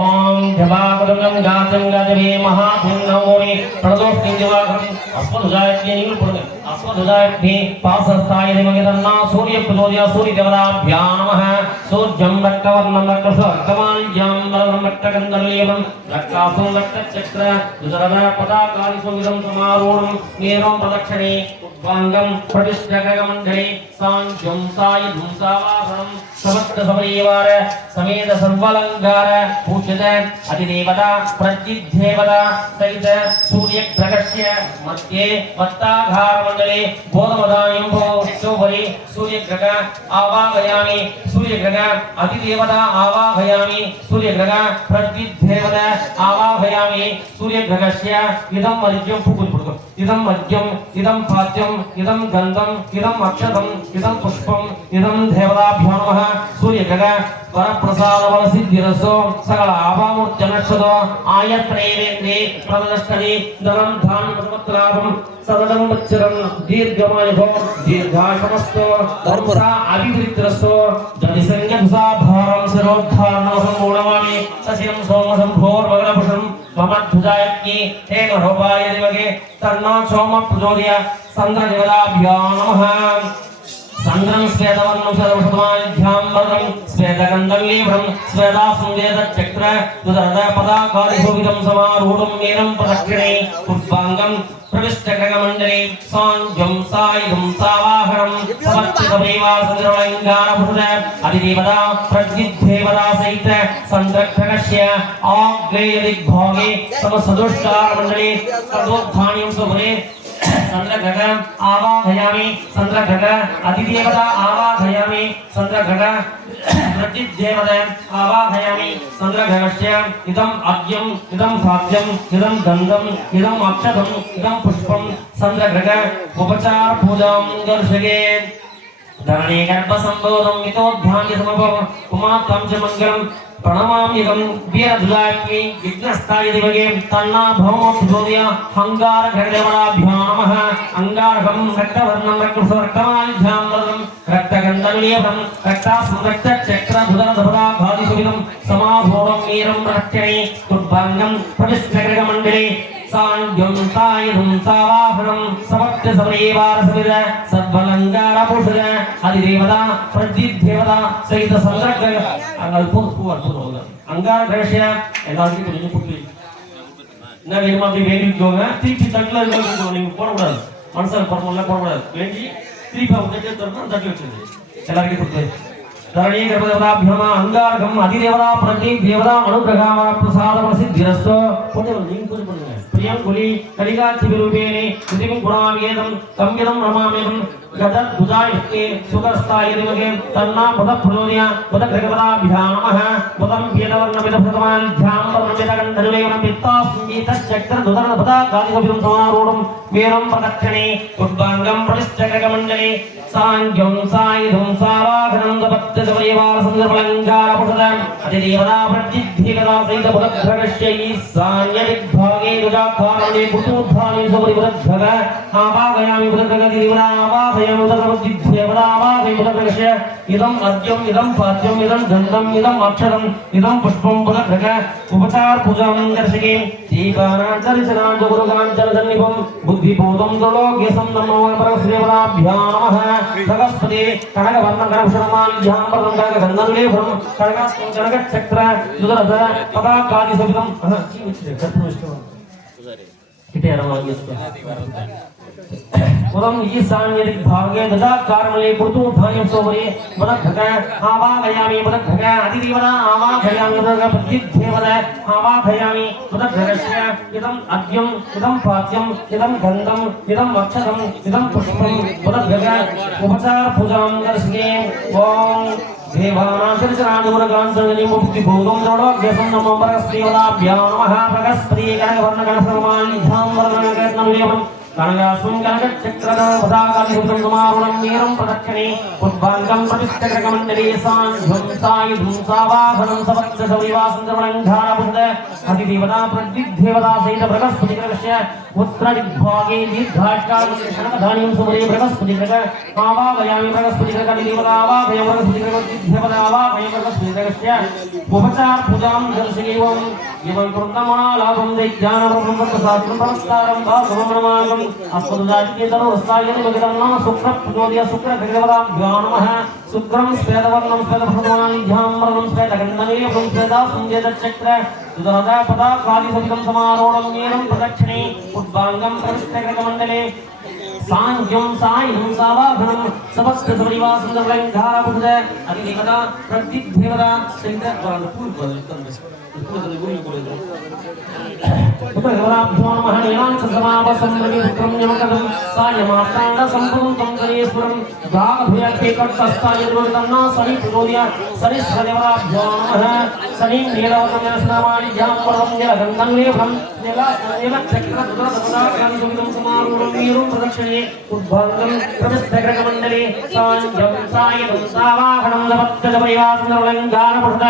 ओम जपाकुंडं गात्रं गाजवे महाधिन्नमोनि प्रणतोस्मिं दिवाकरं अस्मदुजायत्ने நீங்கள் போடுங்க. अस्मदुजायत्ने पासस्थाय मगदन्ना सूर्य प्रचोदया सूर्य देवताभ्यां नमः. सूर्यं रक्तवर्णं रक्तशर्कमाल्यं वरनं रक्तगन्धर्लेयं रक्तासुं रक्तचक्र दुदरद पताकादिसुविदं समारूढं नेरं प्रदक्षिणे उत्पाङ्गं प्रतिष्ठकमण्डले साङ्ख्यं सायुधं सावाहनं समस्त सपरिवार समेत सर्वालङ्कार पूज्यत अधिदेवता प्रत्यधिदेवता सहित सूर्यग्रहस्य मध्ये वत्ताघारमण्डले बोधमदायम्भो शोभरे सूर्यग्रह आवाहयामि सूर्यग्रह अधिदेवता आवाहयामि सूर्यग्रह प्रत्यधिदेवता आवाहयामि सूर्यग्रहस्य इदं मध्यं पुकुलपुरु इदं मध्यं इदं पाद्यं इदं गन्धं इदं अक्षतं इदं पुष्पं इदं देवताभ्यो नमः. सूर्यग्रह वरप्रसाद वरसिद्धिरसो सकल आभामूर्त्यनक्षतो आयत्रेन्द्रे प्रदर्शने धनं धान्यं समत्राभं सदनं वच्चरं दीर्घमायुः दीर्घाशमस्तो धर्मसा अभिवृद्धिरसो जनिसंज्ञसा भारं सरोद्धारणमसम्पूर्णमामि सशिरं सोमसम्भोर्वगलपुषं ममध्वजायज्ञे तेन रोपाय दिवगे तन्नो सोम प्रचोदया चन्द्रदेवताभ्यो नमः. चन्द्रं श्वेतवर्णं सर्वशतमाध्यां वर्णं श्वेतगन्धर्लेभं श्वेतासं वेदचक्र दुदरद पताकादिशोभितं समारूढं मेनं प्रदक्षिणे उत्पाङ्गं प्रविष्टग्रहमण्डले साङ्ख्यं सायुधं सावाहनं समर्पितपरिवारसन्द्रवलङ्कारभूत अधिदेवता प्रत्यधिदेवता सहित चन्द्रग्रहस्य आग्नेयदिग्भागे समसदुष्कारमण्डले सर्वोत्थानीयं सुभरे चन्द्रग्रह आवाहयामि चन्द्रग्रह अधिदेवता आवाहयामि चन्द्रग्रह प्रतिदेवता आवाहयामि चन्द्रग्रहस्य इदं अर्घ्यम् इदं खाद्यम् इदं गन्धम् इदं अक्षतम् इदं पुष्पं चन्द्रग्रह उपचार पूजां दर्शये. धरणी गर्भसम्भोधं मितोद्धान्य समभवम् उमात्तं च मङ्गलम् प्रणमाम्यहं वीरध्वजाग्नि विघ्नस्ताय दिवगे तन्ना भौम प्रचोदया अङ्गारघटदेवताभ्यो नमः. अङ्गारकं रक्तवर्णं रक्तशर्कमाल्यं वरदं रक्तगन्धर्लेभं रक्तासं रक्तचक्रधुरधपदाघादिसुविदं समाभूढं वीरं प्रदक्षिणे उत्पाङ्गं प्रतिष्ठगृहमण्डले साङ्ख्यं सायुधं सावाहनं समर्प्य सपरिवारसमेत सर्वलङ्कारभूषित अधिदेवता प्रतिदेवता सहित चन्द्रग्रह अंगारग्रहस्य எல்லாருக்கும் கொஞ்சம் புட்டி என்ன வேணுமா அப்படி வேண்டிக்கோங்க. திருப்பி தட்டில் இருக்கணும். நீங்கள் போடக்கூடாது. மனசில் பரமல்ல போடக்கூடாது. வேண்டி திருப்பி அவங்க தட்டி தரணும். தட்டி வச்சுருங்க. எல்லாருக்கும் புட்டு धरणी गर्भदेवताभ्यो नमः. अंगारकं अधिदेवता प्रतिदेवता अनुग्रहः प्रसादवसिद्धिरस्तु. पूजा लिंक पूजा பண்ணுங்க. प्रियं कुली कलिकाचिरूपेणे कृतिं गुणावेदं संविदं रमामें गदद्भुजायस्ते सुखस्थाय दिवगे तन्ना पदप्रचोदया पदग्रहपदाभ्यो नमः. पदं वेदवर्णमिदप्रथमाध्यां वर्णमिदगन्धर्वेण पित्तास्मितश्चक्रधुधरपदाकादिकविदं समारूढं वीरं प्रदक्षिणे उत्पाङ्गं प्रतिष्ठगृहमण्डले साङ्ख्यं सायुधं सावाहनं सपत्य सपरिवारसन्दर्भलङ्कारपुषद अधिदेवता प्रद्युद्धिगदा सहित बुधग्रहस्य ईशान्यदिग्भागे रुजाकारणे कुतूर्धानि सपरिवृद्धग आवाहयामि बुधग्रहदिवना आवाहयामि बुधग्रहदिद्ध्यवना आवाहयामि बुधग्रहस्य इदम् अर्घ्यम् इदम् पाद्यम् इदम् गन्धम् इदम् अक्षरम् इदम् पुष्पम् बुधग्रह उपचार पूजां दर्शके दीपानाञ्चरिचनाञ्च गुरुगाञ्चलसन्निभं बुद्धिबोधं दुर्लोक्यसं नमो परश्रीवराभ्यां नमः भगवस्पति कनकवर्णकरभूषणमाल्यां वरदं कनकगन्धलेभं कनकचक्र दुर्धर पताकादिसहितं उदम ईशान्यदिग्भागे ददाकारमले कुतूर्धानि सोमरे वदद्धक आवाहयामि वदद्धक अतिदेवता आवाहयामि वदद्धक प्रद्युद्ध्यवदा आवाहयामि वदद्धकस्य इदम् अर्घ्यम् इदम् पाद्यम् इदम् गन्धम् इदम् अक्षरम् इदम् पुष्पम् वदद्धक उपचार पूजां दर्शके ओम देवानांचरिचनाञ्चमुरगाञ्चलनिमुक्तिबोधं दृढोऽभ्यसं नमो परश्रीवराभ्यां नमः भगस्पति कनकवर्णगणप्रमालिधां वरदनगरत्नलेवम् कनकासुं कनकचक्रधरपदाकादिसुतं समारुणं नीरं प्रदक्षिणे पुष्पाङ्गं प्रतिष्ठकमण्डले सान्ध्वं सायुधं सावाहनं सवत्सविवासन्द्रमणङ्घारबुद्ध अधिदेवता प्रद्युद्देवता सहित बृहस्पतिग्रहस्य उत्तरदिग्भागे दीर्घाष्टादशकधान्यं सुमरे बृहस्पतिग्रह आवाहयामि बृहस्पतिग्रहदेवता आवाहयामि बृहस्पतिग्रहदेवता आवाहयामि बृहस्पतिग्रहस्य उपचार पूजां दर्शयेवं एवं कृतमणालाभं दैज्ञानब्रह्मशास्त्रं नमस्कारं भागवमनमागं अस्मदाचिकेतनोस्तायनिमगितं नमः शुक्रप्रचोदय शुक्रभगवताभ्यो नमः शुक्रं श्वेतवर्णं श्वेतभगवानिध्यां वर्णं श्वेतगन्धमेवं श्वेतासुञ्जेतचक्र सुदरदा पदाकादिसहितं समारोढं नीरं प्रदक्षिणे उद्भाङ्गं प्रविष्टकृतमण्डले सान्ध्यं सायुधं सावाहनं सपत्सपरिवासन्दर्भलङ्घारबुध अधिदेवता प्रद्युद्देवता सहित भगवताभ्यो नमः नीलांशसमावसं मणिपुत्रं यमकदं सायमार्ताण्डसम्पूर्णं कलेश्वरं दागभूयत्तेकट्टस्थायद्रोहितं सरिप्रचोदय सरिस्वदेवताभ्यो नमः सनीं नीलवर्णजनस्नामालिज्यां पर्वं जलगन्धं लेभं नीलचक्रधरपदाकादिसुमितं समारूढं वीरुं प्रदक्षिणे उद्भाङ्गं प्रविष्टग्रहमण्डले सान्ध्यं सायुधं सावाहनं सपत्सपरिवासन्दर्भलङ्घारबुध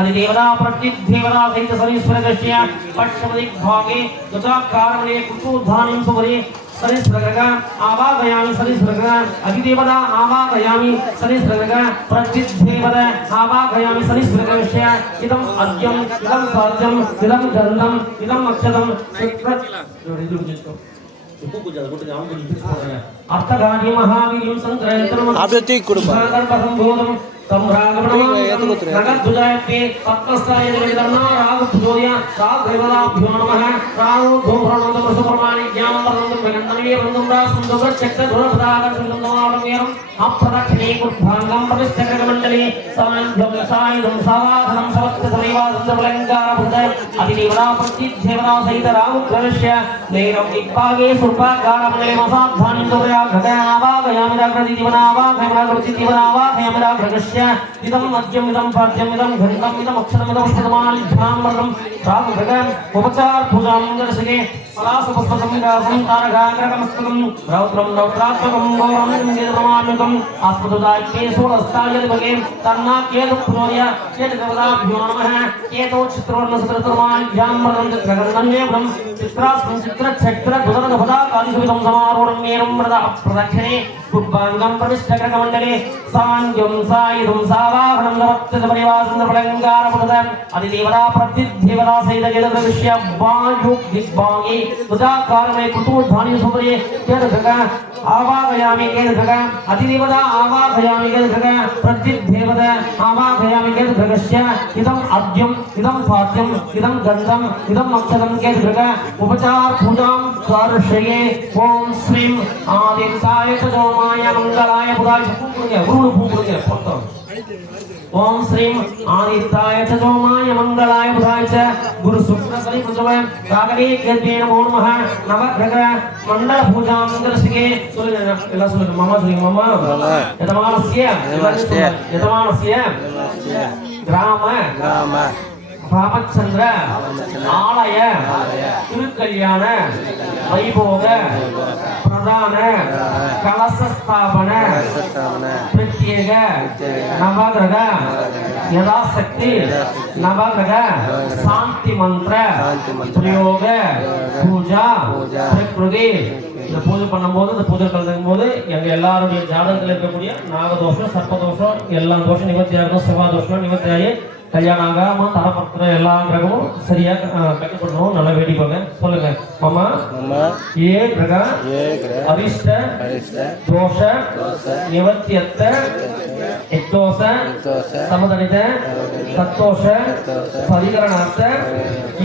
अधिदेवता प्रद्युद्देवता सहित सरीश्वरगस्य पश्चिमदिग्भागे गजाकारमणे कुतूर्धानिं सुमरे सरीश्वरगः आवाहयामि सरीश्वरगः अधिदेवता आवाहयामि सरीश्वरगः प्रद्युद्देवता आवाहयामि सरीश्वरगस्य इदम् अर्घ्यम् इदम् पाद्यम् इदम् गन्धम् इदम् अक्षतम् अर्थगानि महावीर्यं संक्रयन्तम् आब्यति कुरुबा संबोधम् नगद्भुजायते तत्त्वस्थायनिर्मितर्ना रागभुजोय रागदेवताभ्यो नमः रागोद्धोभरणन्दप्रसुप्रमाणिज्ञां वर्णन्दं भगन्दनवे वृन्दं रासुन्दुगच्छक्तधुरपदागच्छन्दं नमावलम्बेरम् अप्रदक्षिणे कुर्भाङ्गं प्रतिष्ठकमण्डले सान्ध्यं सायुधं सावाहनं सवत्सपरिवासन्दर्भलङ्घारबुध अधिदेवता प्रद्युद्देवता सहित राहुग्रहस्य नैरं दिग्भागे सुर्भाकारमण्डले मसाब्धानिं दुर्या घटावाहयामि राघ्रदिदिवना आवाहयामि राघ्रदिदिवना आवाहयामि राघ्रगस्य इदं मध्यम इदं पाद्यम इदं घृतं इदं अक्षरम इदं पुष्पमालिध्यां वर्णं राघुभगं उपचार पूजां दर्शके पलासपुष्पसंगासं तारकाग्रकमस्तकं रौद्रं रौद्रात्मकं गौरं निजप्रमाणकम् आस्पददायके सोडस्तायद्भगे तन्नाकेतुप्नोर्य चेतदेवताभ्यो नमः केतो चित्रवर्णसुतरमालिध्यां वर्णं गगनन्येवं चित्रास्मं चित्रच्छक्रधुरपदाकादिसुमितं समारोढं मेरुं व्रत प्रदक्षिणे कुर्बाङ्गं प्रविष्टग्रहमण्डले सान्ध्यं सायुधं सावाहनं सपत्सपरिवासन्दर्भलङ्घारबुध अधिदेवता प्रद्युद्देवता सहित जगदृश्य वायुदिग्भागे गजाकारमणे कुतूर्धानि सुमरे केतुभगः आवाहयामि केतुभगः अधिदेवता आवाहयामि केतुभगः प्रद्युद्देवता आवाहयामि केतुभगस्य इदम् अर्घ्यम् इदं पाद्यम् इदं गन्धम् इदम् अक्षतं केतुभगः उपचार पूजां कर्षये ओम श्रीं आदित्याय च सोमाय मंगलाय बुधाय ओम श्रीं आदित्याय च सोमाय मंगलाय बुधाय च गुरु शुक्र शनि प्रचोदय कागले केते नमो नमः नवग्रह मंडल पूजां दर्शके एला सुन मामा सुन मामा यतमानस्य ग्राम ராமச்சந்திர ஆலய திருக்கல்யாண வைபோக பிரதான கலசஸ்தாபன பிரத்யேக நவகிரக யதாசக்தி நவகிரக சாந்தி மந்திர பிரயோக பூஜா பிரகிருதி. இந்த பூஜை பண்ணும்போது இந்த பூஜை கலந்துக்கும் போது எங்க எல்லாருடைய ஜாதகத்தில் இருக்கக்கூடிய நாகதோஷம் சர்ப்பதோஷம் எல்லா தோஷம் நிவர்த்தி ஆகணும். செவ்வாதோஷம் நிவர்த்தி ஆகி கல்யாணம் ஆகாம தரப்படுத்துற எல்லா கிரகமும் சரியா கட்டுப்படணும். நல்லா வேண்டிக்கோங்க. சொல்லுங்க. மாமா ஏ கிரக அரிஷ்ட தோஷ நிவர்த்தியத்த எத்தோஷ சமதனித தத்தோஷ பரிகரணார்த்த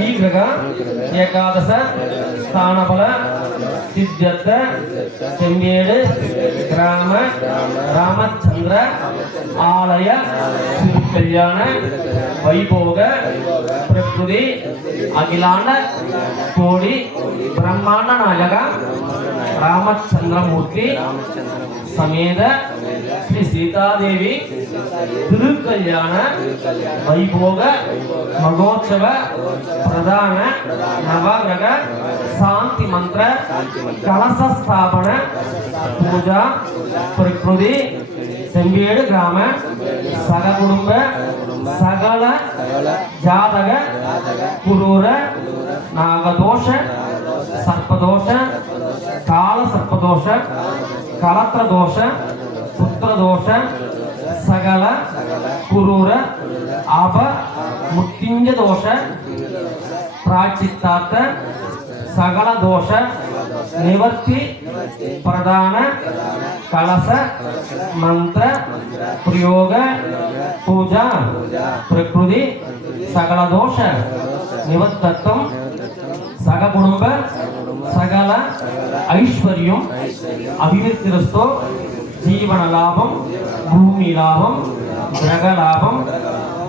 ஈ கிரக ஏகாதச ஸ்தானபல சித்தியத்த செம்பேடு கிராம ராமச்சந்திர ஆலய திருக்கல்யாண வைபோக பிரகிருதி அகிலாண்ட கோடி பிரம்மாண்ட நாயக ராமச்சந்திரமூர்த்தி சமேத ஸ்ரீ சீதாதேவி திருக்கல்யாண வைபோக மகோத்சவ பிரதான நவகிரக சாந்தி மந்திர கலசஸ்தாபன பூஜா பிரகிருதி செம்பியேடு கிராம சககுடும்ப சகல ஜாதக குரூர நாகதோஷ சர்ப்பதோஷ கால சர்ப்பதோஷ கலத்திர தோஷ புத்திர தோஷ சகல குரூர அப முத்திஞ்ச தோஷ பிராச்சித்தார்த்த சகல தோஷ நிவர்த்தி பிரதான கலச மந்திர பிரயோக பூஜா பிரகிருதி சகல தோஷ நிவர்த்தம் சக குடும்ப சகல ஐஸ்வர்யம் அபிவிருத்திரஸ்தோ ஜீவன லாபம் பூமி லாபம் கிரக லாபம்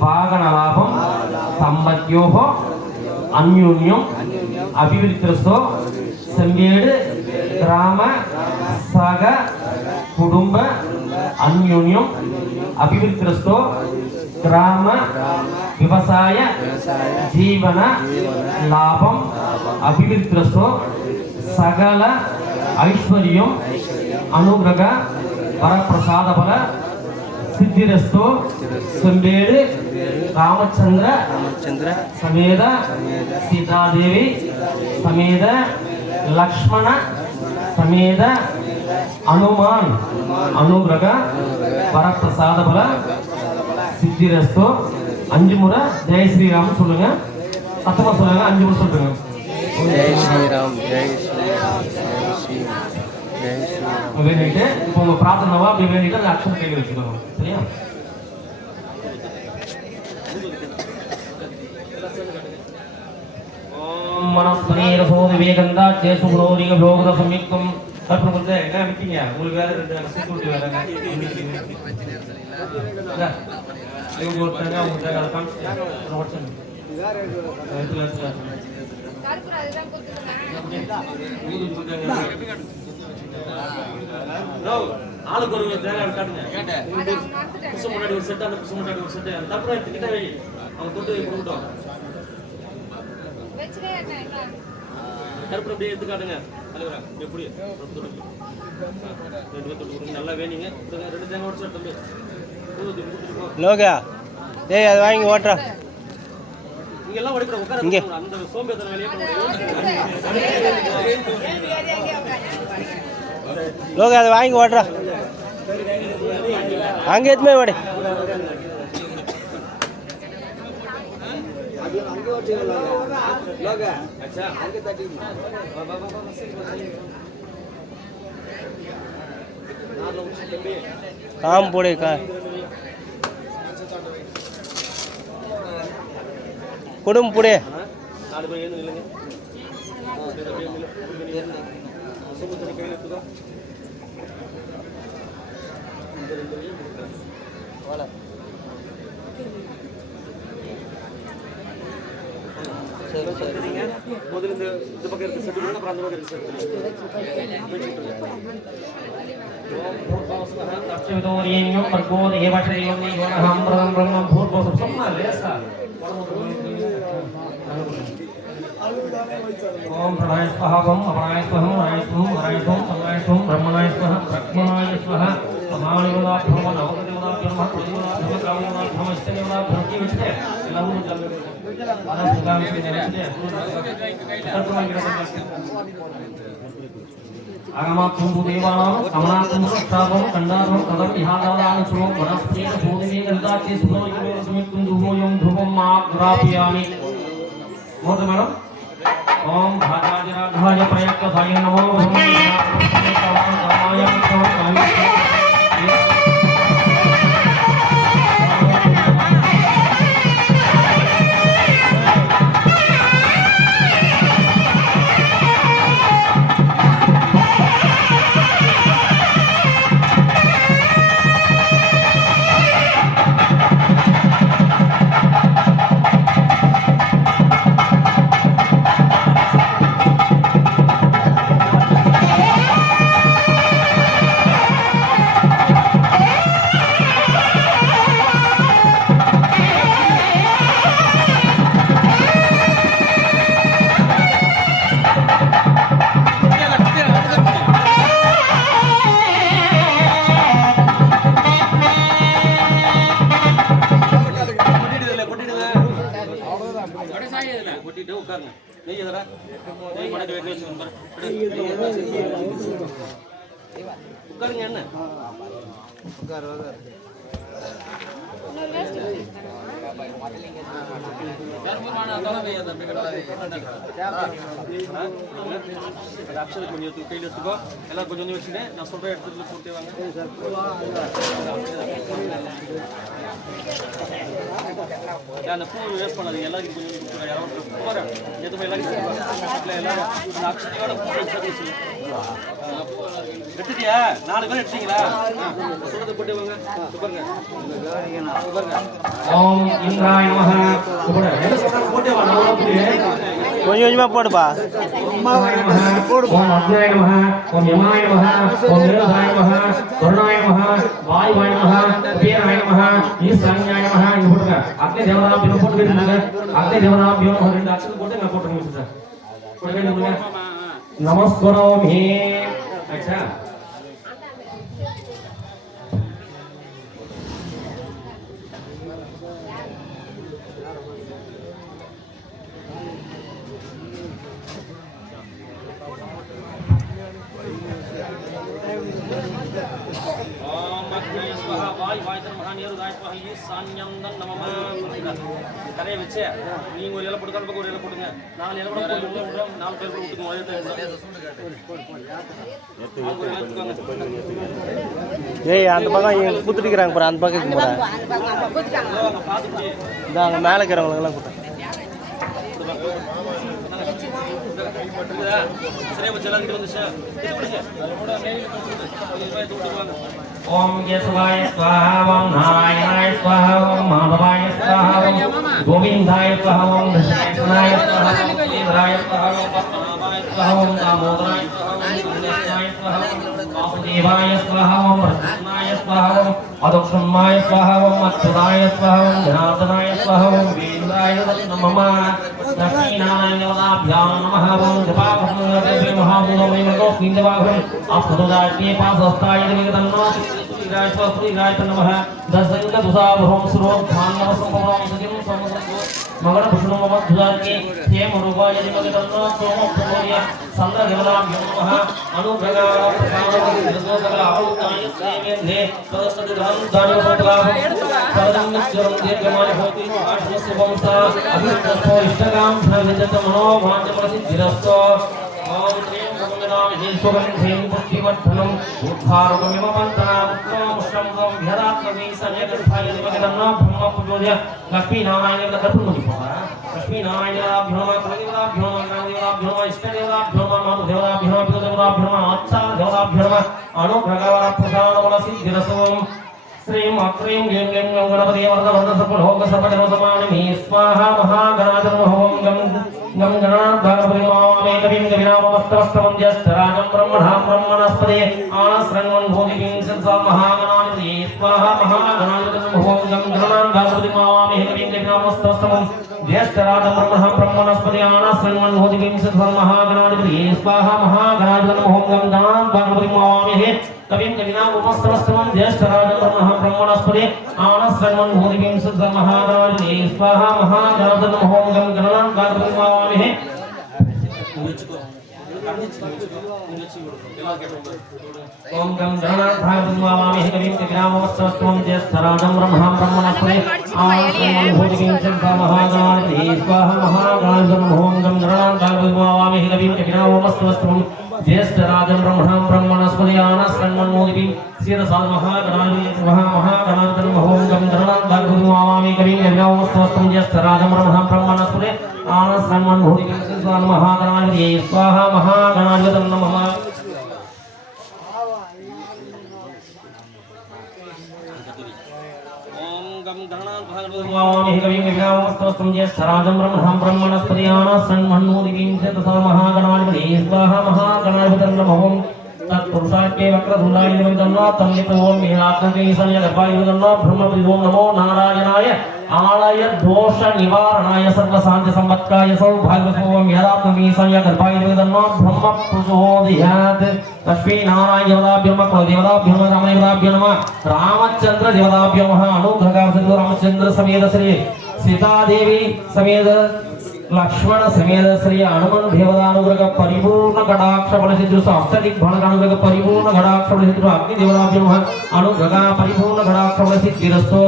வாகன லாபம் சம்பத்யோகோ அந்யோன்யம் அபிவிருத்திரஸ்தோ செம்பேடு கிராம சக குடும்ப அந்யோன்யம் அபிவிருத்திரஸ்தோ கிராம விவசாய ஜீவன லாபம் அபிவிருத்திரஸ்தோ சகல ஐஸ்வர்யம் அனுகிரக வரப்பிரசாத பல சித்திரஸ்தோ செம்பேடு ராமச்சந்திர சமேத சீதாதேவி சமேத லக்ஷ்மண சமேத அனுமான் அனுகிரக வரப்பிரசாத பல சித்திரஸ்தோ. 5 முறை ஜெய் ஸ்ரீராம் சொல்லுங்க. சத்தமா சொல்லுங்க. 5 முறை சொல்லுங்க. ஜெய் ஸ்ரீராம் ஜெய் ஸ்ரீராம் ஜெய் ஸ்ரீராம் ஜெய் ஸ்ரீராம் வேண்டிட்டு இப்போ உங்க பிரார்த்தனைவா அப்படி வேண்டிட்டு அந்த அக்ஷரம் கையில் வச்சுக்கோங்க. சரியா? ஓம் மனஸ்மரீரசோ விவேகந்தா சேசுகுரோரிக யோகத சம்யுக்தம். கற்பனை கொடுத்து என்ன விட்டீங்க? உங்களுக்கு வேற 2 செக்யூரிட்டி வேறங்க. இவங்க ஒருத்தங்க அவங்க அதை காமிச்சிட்டு ஆளுக்கு ஒரு தேங்காய் காட்டுங்க. புதுசு முன்னாடி ஒரு செட், அந்த புதுசு முன்னாடி ஒரு செட்டு தப்பு எடுத்துக்கிட்ட வை. அவங்க கொண்டு போய் கொடுக்கட்டும். கருப்பு அப்படியே எடுத்து காட்டுங்க. எப்படி நல்லா வேணிங்க. 2 தேங்காய் உடச்சு தம்பி. லோகா ஏய் அது வாங்கி ஓட்டுறா. இங்கெல்லாம் ஓடி போய் உட்கார. இங்கே அந்த சோம்பேத்தன வேலையை லோகா அதை வாங்கி ஓட்டுறா. அங்கே எதுவுமே ஓடு. काम पड़े का कुडुम पड़े முதல்ல இந்த பக்கம் இருக்க செட்டு கொடுங்க, அப்புறம் அந்த பக்கம் இருக்க செட்டு கொடுங்க. ओम प्रणय स्वाहा ओम अपराय स्वाहा राय स्वाहा वराय स्वाहा संगाय स्वाहा ब्रह्मणाय स्वाहा ब्रह्मणाय स्वाहा महादेवता भगवान नवदेवता ब्रह्म देवता देवता ब्रह्म इष्टदेवता भक्ति विष्णु ಎಲ್ಲವೂ आगमात्म देवानां कमलात्म प्रस्तावं कंडारं कदम इहादादानं सुमं वनस्पतिं भूमिं गन्धाति सुनोयं सुमित्तं दुहोयं ध्रुवं माग्रापयामि मोद मैडम ओम भागाजराघाय प्रयक्तसाय नमो ओम इंद्राय नमः கொஞ்சம் கொஞ்சமா போடுப்பா ओम अग्नाय नमः ओम यमाय नमः ओम निरधाय नमः वरुणाय नमः वायुवाय नमः वीराय नमः ईशान्याय नमः இது போடுங்க அக்னி தேவதாபியம் போட்டுங்க அக்னி தேவதாபியம் ஒரு ரெண்டு அக்ஷரம் போட்டு நான் போட்டுங்க சார் போடுங்க நமஸ்காரோமி अच्छा கரையை வச்சு நீங்க ஒரு இலை போட்டு அந்த பக்கம் ஒரு இலை போடுங்க 4 இலை கூட போட்டு 4 பேர் கூட விட்டுங்க ஏய் அந்த பக்கம் குத்துட்டிக்கிறாங்க பாரு அந்த பக்கம் போறேன் இந்த அங்க மேல இருக்கிறவங்க எல்லாம் குத்து சரியா வச்சு எல்லாம் வந்துச்சு ओम केशवाय स्वाहा ओम नारायणाय स्वाहा ओम माधवाय स्वाहा ओम गोविंदाय स्वाहा ओम दशनाय स्वाहा ओम इंद्राय स्वाहा ओम पद्मनाभाय स्वाहा ओम दामोदराय स्वाहा ओम गणेशाय स्वाहा ओम वासुदेवाय स्वाहा ओम प्रसन्नाय स्वाहा ओम अदक्षमाय स्वाहा ओम अच्युताय स्वाहा ओम जनार्दनाय स्वाहा ओम वीराय नमः दक्षिणायनाभ्यां नमः ओम जपाभस्मदेव महाभूतमेव गोविंदवाहं आस्मदाय पासस्ताय निगतन्नो श्रीराय नमः दशंग दुसाभरों सुरोधान नमस्संभवं सजिं समसंगो मगर भुषणो मध्वजार्के हे मरुवाय निगतन्नो सोमो प्रमोय संगदेवनाभ्यां नमः अनुग्रहाय प्रसादं निर्दोषकल आहुताय सेवेन्दे तदस्तदिधं दानवसंग्राहं परदन्नित्यं दीर्घमाय भवति आश्वस्य वंशा अभिष्टो इष्टकां धनविद्यत मनोवाञ्छप्रसिद्धिरस्तो ओम श्रीं भगवनाम ईश्वरं बुद्धिवर्धनम् उद्धारकमिव पन्तनामुष्टं विहरात्मवि सजगद्भाय निमगदन्ना ब्रह्मपूज्य लक्ष्मीनारायण दर्पणमुनिपा लक्ष्मीनारायणाभ्यो नमः कुलदेवताभ्यो नमः ग्रामदेवताभ्यो नमः इष्टदेवताभ्यो नमः मातृदेवताभ्यो नमः पितृदेवताभ्यो नमः आचार्यदेवताभ्यो नमः अनुग्रहप्रसादबलसिद्धिरसोम श्रीं अक्रीं ग्लीं ग्लीं गणपति वरदवरदसर्वलोकसर्वधर्मसमानमे स्वाहा महागणाधिर्महों गं गं गणानां भगवति नमामि कविं कविनामः नमस्तवस्तवं ज्येष्ठराजं ब्रह्मणा ब्रह्मणस्पदे आनस्रण्वन् भोगिं सत्सा महागणाधिपतये स्वाहा महागणाधिपतिं भोगं गणानां गात्रतिमावामहे कविं नमस्तवस्तवं ज्येष्ठराजं ब्रह्मणा ब्रह्मणस्पदे आनस्रण्वन् भोगिं सत्सा महागणाधिपतये स्वाहा महागणाधिपतिं भोगं गणानां गात्रतिमावामहे कविं कविनामुपस्तवस्तवं ज्येष्ठराजं ब्रह्मणा ब्रह्मणस्पदे आनस्रण्वन् भोगिं सत्सा महागणाधिपतये स्वाहा महागणाधिपतिं भोगं गणानां गात्रतिमावामहे ओम गं गणानां कविं कविनामुपस्तवं ज्येष्ठराजं ब्रह्मणा ब्रह्मणस्पदे आनस्रण्वन् भोगिं सत्सा महागणाधिपतये स्वाहा महागणाधिपतिं भोगं गणानां गात्रतिमावामहे कविं कविनामुपस्तवं ज्येष्ठराजं ब्रह्मणा ब्रह्मणस्पदे आनस्रण्वन् भोगिं सत्सा महागणाधिपतये महागणाधिपतिं भोगं गणानां गात्रतिमावामहे कविं कविनामुपस्तवं ज्येष्ठराजं ब्रह्मणा ब्रह्मणस्पदे आनस्रण्वन् भोगिं सत्सा महागणाधिपतये स्वाहा महागणाधिपतिं नमः वामि कविं कविनामुपस्तवं ज्येष्ठराजं ब्रह्मणा ब्रह्मणस्पदे आनस्रण्वन् भोगिं सत्सा महागणाधिपतये स्वाहा महागणाधिपतिं नमः तत्पुरुषाख्ये वक्रतुण्डाय नमो तन्नितो ओम मेलात्मके संयगर्भाय नमो ब्रह्मविदो नमो नारायणाय आलय दोष निवारणाय सर्वशांति संपत्काय सौभाग्यसोम यदात्मके संयगर्भाय नमो ब्रह्म प्रचोदयात् लक्ष्मी नारायण देवताभ्यो नमः कुलदेवताभ्यो नमः रामदेवताभ्यो नमः रामचंद्र देवताभ्यो नमः अनुग्रह सिंधु रामचंद्र समेत श्री सीता देवी समेत लक्ष्मण समेत श्री हनुमान देवतानुग्रह परिपूर्ण कटाक्ष बलसिद्धि अष्टदिग्भण अनुग्रह परिपूर्ण कटाक्ष बलसिद्धि अग्नि देवताभ्यो नमः अनुग्रह परिपूर्ण कटाक्ष बलसिद्धिरस्तु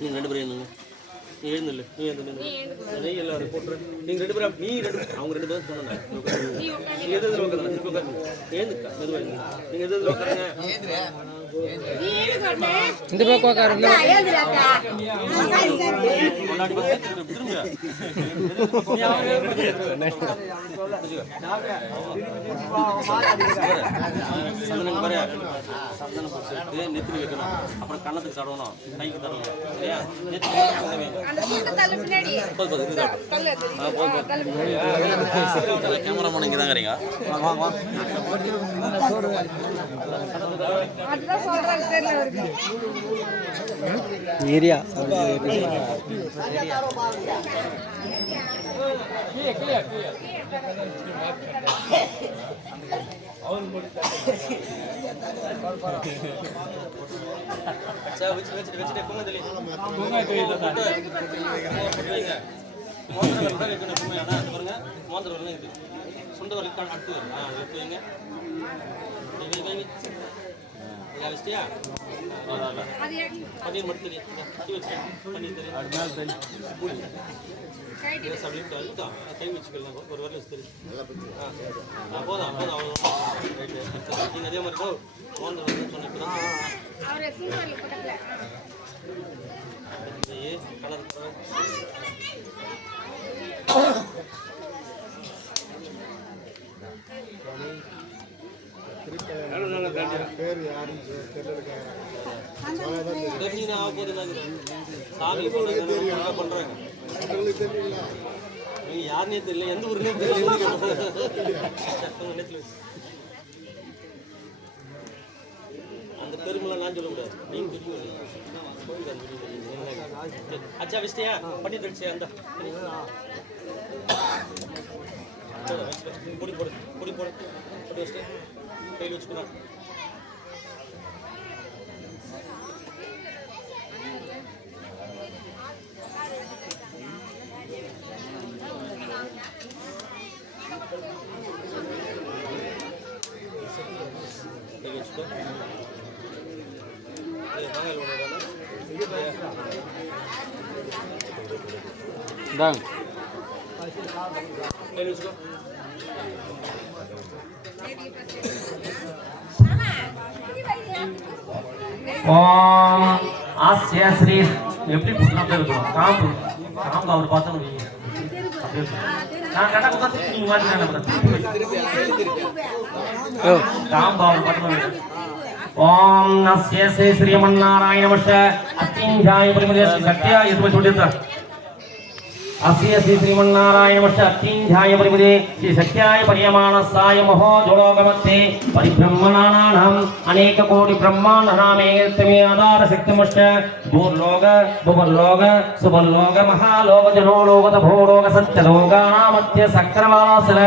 நீங்க ரெண்டு பேரும் எழுந்துங்க நீ எழுந்துல்ல நீ எழுந்து நீ எல்லாரும் போட்ற நீங்க ரெண்டு பேரும் நீ ரெண்டு அவங்க ரெண்டு பேரும் சொன்னாங்க நீ எதுல உட்கார்ந்து நீ உட்கார்ந்து எழுந்துக்க மெதுவா நீங்க எதுல உட்காருங்க எழுந்துறே இந்த பக்கம் உட்காருங்க எழுந்துறாக்கா முன்னாடி வந்து திரும்ப நீ அவங்க சந்தனம் பாரு சந்தனம் போட்டு நெத்தில வைக்கணும் அப்புறம் கண்ணத்துக்கு தடவணும் கைக்கு தடவணும் சரியா நெத்தில அந்த சீட்ட தள்ள பின்னாடி போடு தள்ள கேமராமேன் இங்க தான் இருக்கீங்க வாங்க வாங்க அதுதான் சொல்றாங்க தெரியல அவருக்கு ஏரியா अच्छा வெச்சிட்டு போங்க தள்ளி போங்க கையில தான் மோந்தர விட வைக்கணும் போங்க அதான் பாருங்க மோந்தர வரல இது சுண்ட வரல அடுத்து வைங்க நீங்க யா வெச்சியா பன்னீர் மட்டும் தெரியும் கட்டி வச்சு பன்னீர் தெரியும் அதனால தண்ணி கைட்டி சப்ளிட் ஆகுதா கை வச்சுக்கலாம் ஒரு வரல தெரியும் போதும் அவ்வளவு ரைட் நீங்க அதே மாதிரி போ மோந்தர வந்து சொன்னீங்க और सिंगल पटकला ये कलर பேர் யாரு தெரியல நான் போடுறாங்க சாமி போடுறாங்க பண்றாங்க உங்களுக்கு தெரியல நீங்க யாருனே தெரியல எந்த ஊர்னே தெரியல அந்த பெருமளை நான் சொல்லக்கூடாது நீங்க अच्छा विष्टिया पट्टी दर्शिया अंदा पुड़ी पोड़ पुड़ी पोड़ पट्टी विष्टि कई लुचुकुना कई लुचुको Bang. ओम आस्य श्री எப்படி புத்தகம் இருக்கணும் காம்பு காம்பு அவர் பார்த்தனும் நீங்க நான் கட்ட குத்த நீங்க மாதிரி நான் காம்பு அவர் பார்த்தனும் ओम नस्य श्रीमन्नारायण नमः अतिंजाय परिमले सत्या यदि छोड़ देता अस्य श्री श्रीमन्नारायणमष्टाख्याय परिपदे श्री सत्याय पर्यमाणस्साय महोजोलोकमध्ये परिब्रह्मणानाम् अनेक कोटि ब्रह्मांड नामे तमे आधार शक्तिमष्ट भूर्लोक भुवर्लोक सुवर्लोक महालोक जनोलोक भूलोक सत्यलोकानामध्य सक्रवालासल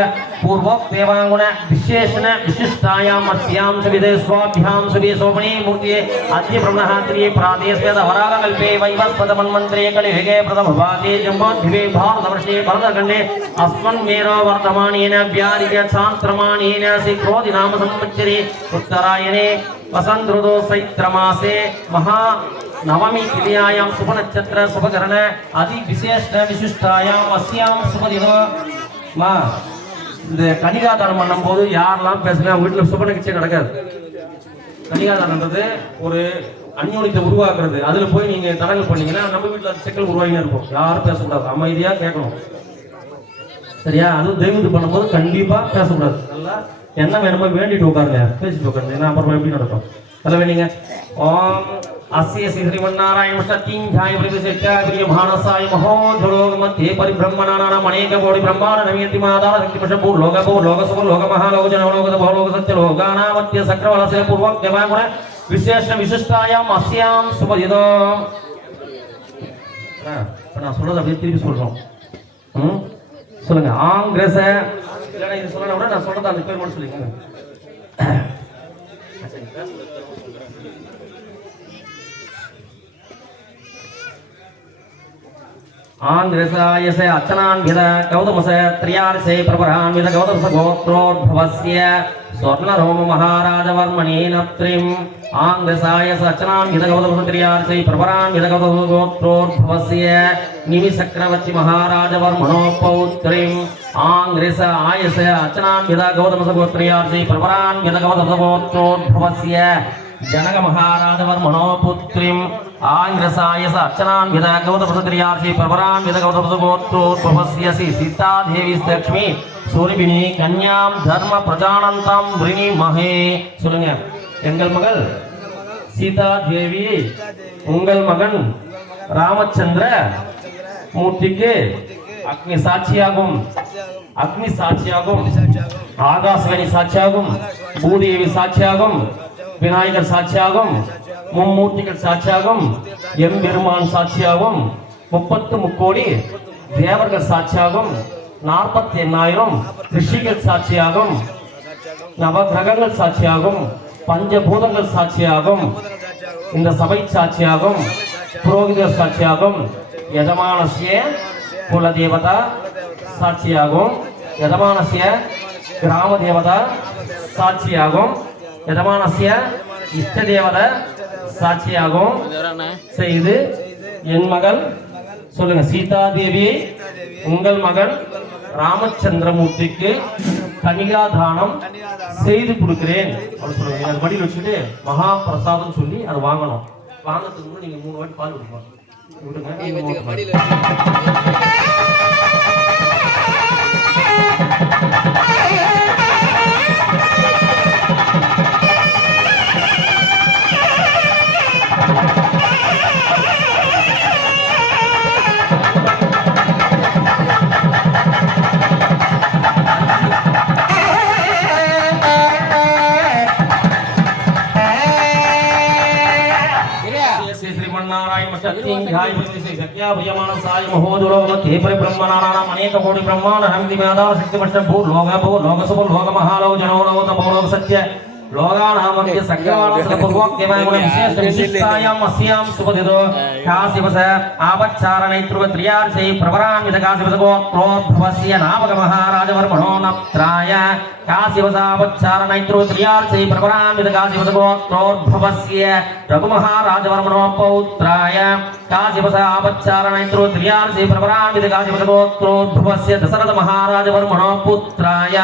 पूर्वोक्त देवांगुण विशेषण विशिष्टायाम अस्याम सविदे स्वाभ्याम सवि सोमणी मूर्ति अद्य ब्रह्महात्रिये प्रादेशवेद वरागकल्पे वैवस्पत मन्मन्त्रे कलियुगे प्रथम भागे जम्बोद्भिवे भारतवर्षे भरतखण्डे अस्मन् मेरो वर्धमानेन व्यारिक चान्त्रमानेन शिक्रोधि नाम संवत्सरे उत्तरायणे वसन्त ऋतौ चैत्रमासे महा नवमी तिथियायां शुभनक्षत्र शुभकरण अति विशेष विशिष्टायां अस्यां शुभदिनो मा இந்த கன்னிகாதானம் பண்ணும்போது யாரெல்லாம் பேசுனா வீட்டில் சுப நிகழ்ச்சி நடக்காது. கன்னிகாதானம்ன்றது ஒரு அந்யோன்யத்தை உருவாக்குறது. அதுல போய் நீங்க தடங்கல் பண்ணீங்கன்னா நம்ம வீட்டில் சிக்கல் உருவாகினே இருக்கும். யாரும் பேசக்கூடாது, அமைதியா கேட்கணும். சரியா? அதுவும் தெய்வத்துக்கு பண்ணும்போது கண்டிப்பா பேசக்கூடாது. நல்லா என்ன வேணுமோ வேண்டிட்டு உட்காருங்க, பேசிட்டு உட்காருங்க. ஏன்னா அப்புறமா எப்படி நடக்கும் அதெல்லாம் வேண்டிங்க. ஓம் अस्य श्री श्रीमन्नारायणमष्टाख्याय परिपदे भानसाय महोजलोकमध्ये परिब्रह्मणानाम् अनेक कोटि ब्रह्मांड नमयतिमादार शक्तिमष्ट भूर्लोक भूर्लोक सुवर्लोक महालोक जनोलोक भवलोक सत्यलोकानामध्य सक्रवालस्य पूर्वक देवांगुण विशेष विशिष्टायाम अस्यां शुभदिनो. நான் சொல்றது அப்படியே திருப்பி சொல்றோம். சொல்லுங்க. ஆங்கிரச இல்லைன்னா இது சொல்லணும் கூட நான் சொல்றது அந்த பேர் மட்டும் சொல்லிங்க. आंग्रसायसे अचनान्वित गौतमसे त्रियार्षे प्रपरान्वित गौतमस गोत्रोद्भवस्य स्वर्णरोम महाराजवर्मणे नत्रिम् आंग्रसायसे अचनान्वित गौतमस त्रियार्षे प्रपरान्वित गौतमस गोत्रोद्भवस्य निमिषक्रवर्ति महाराजवर्मणो पौत्रीम् आंग्रस आयसे अचनान्वित गौतमस गोत्रियार्षे प्रपरान्वित गौतमस गोत्रोद्भवस्य जनक महाराजवर्मणो पुत्रीम् आंग्रसायस अर्चनान्वित गौतमसत्रियार्षि प्रवरान्वित गौतमसगोत्रोद्भवस्य सीतादेवी लक्ष्मी सूर्यबिनी कन्याम धर्म प्रजानन्ताम वृणीमहे. சொல்லுங்க. எங்கள் மகள் சீதா தேவி உங்கள் மகன் ராமச்சந்திர மூர்த்திக்கு அக்னி சாட்சியாகும், அக்னி சாட்சியாகும், ஆகாசவனி சாட்சியாகும், பூதேவி சாட்சியாகும், விநாயகர் சாட்சியாகும், மும்மூர்த்திகள் சாட்சியாகும், எம்பெருமான் சாட்சியாகும், 33 கோடி தேவர்கள் சாட்சியாகும், 48,000 ரிஷிகள் சாட்சியாகும், நவகிரகங்கள் சாட்சியாகும், பஞ்சபூதங்கள் சாட்சியாகும், இந்த சபை சாட்சியாகும், புரோகிதர் சாட்சியாகும், யஜமானஸ்ய குலதேவதா சாட்சியாகும், யஜமானஸ்ய கிராம தேவதா சாட்சியாகும், யஜமானஸ்ய இஷ்ட தேவதை சாட்சியாகும் செய்து என் மகள் சொல்லுங்க சீதா தேவி உங்கள் மகன் ராமச்சந்திரமூர்த்திக்கு கன்னிகாதானம் செய்து கொடுக்கிறேன் அப்படின்னு சொல்லுங்க. அது மடியில் வச்சுட்டு மகா பிரசாதம் சொல்லி அதை வாங்கணும். வாங்கறதுக்கு முன்னாடி நீங்க 3 வாட்டி பால் விடுங்க. अनेक कोटि ब्रह्मांड नमयतिमादार शक्तिमष्ट भूर्लोक भूर्लोक सुवर्लोक महालोक जनोलोक भवलोक सत्य लोकानामध्य सक्रवालस्य पूर्वक देवांगुण विशेष विशिष्टायां अस्यां शुभदिनो काशिवस आवच्चारणैत्रुव त्रियार्षे प्रवरान्वित काशिवस गोत्रोद्भवस्य नामक महाराजवर्मणो नप्त्राय काशिवस आवच्चारणैत्रुव त्रियार्षे प्रवरान्वित काशिवस गोत्रोद्भवस्य रघुमहाराजवर्मणो पौत्राय काशिवस आवच्चारणैत्रुव त्रियार्षे प्रवरान्वित काशिवस गोत्रोद्भवस्य दशरथ महाराजवर्मणो पुत्राय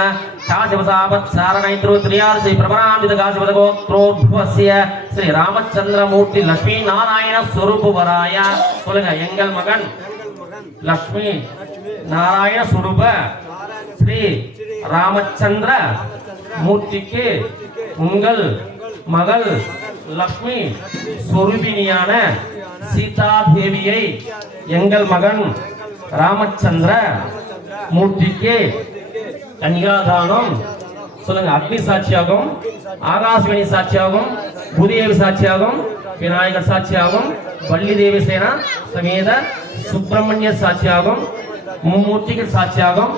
काशिवस आवच्चारणैत्रुव त्रियार्षे प्रवरान्वित काशिवस गोत्रोद्भवस्य श्री रामचंद्रमूर्ति लक्ष्मी नारायण स्वरूपवराय சொல்லுங்க. எங்கள் மகன் லக்ஷ்மி நாராயண ஸ்வரூப ஸ்ரீ ராமச்சந்திர மூர்த்திக்கு உங்கள் மகள் லக்ஷ்மி ஸ்வரூபிணியான சீதா தேவியை எங்கள் மகன் ராமச்சந்திர மூர்த்திக்கு கன்னிகாதானம் சொல்லுங்க. அக்னி சாட்சியாகும், ஆகாசவாணி சாட்சியாகும், பூதேவி சாட்சியாகும், விநாயகர் சாட்சியாகும், வள்ளி தேவி சேனா சமேத சுப்பிரமணிய சாட்சியாகும், மும்மூர்த்திகள் சாட்சியாகும்,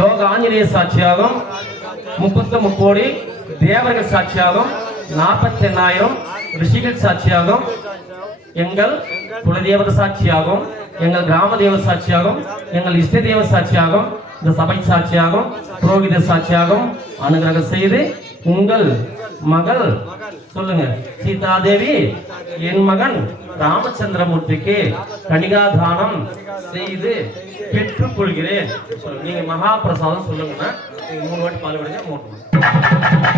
யோக ஆஞ்சநேய சாட்சியாகும், 33 கோடி தேவர்கள் சாட்சியாகும், 48,000 ரிஷிகள் சாட்சியாகும், எங்கள் குலதேவத சாட்சியாகும், எங்கள் கிராம தேவ சாட்சியாகும், எங்கள் இஷ்ட தேவ சாட்சியாகும், இந்த சபை சாட்சியாகும், புரோகித சாட்சியாகும் அனுகிரகம் செய்து உங்கள் மகள் சொல்லுங்க சீதாதேவி என் மகன் ராமச்சந்திரமூர்த்திக்கு கன்னிகாதானம் செய்து பெற்றுக் கொள்கிறேன். நீங்க மகா பிரசாதம் சொல்லுங்கன்னா 3 வாட்டி பால் விடுங்க. 3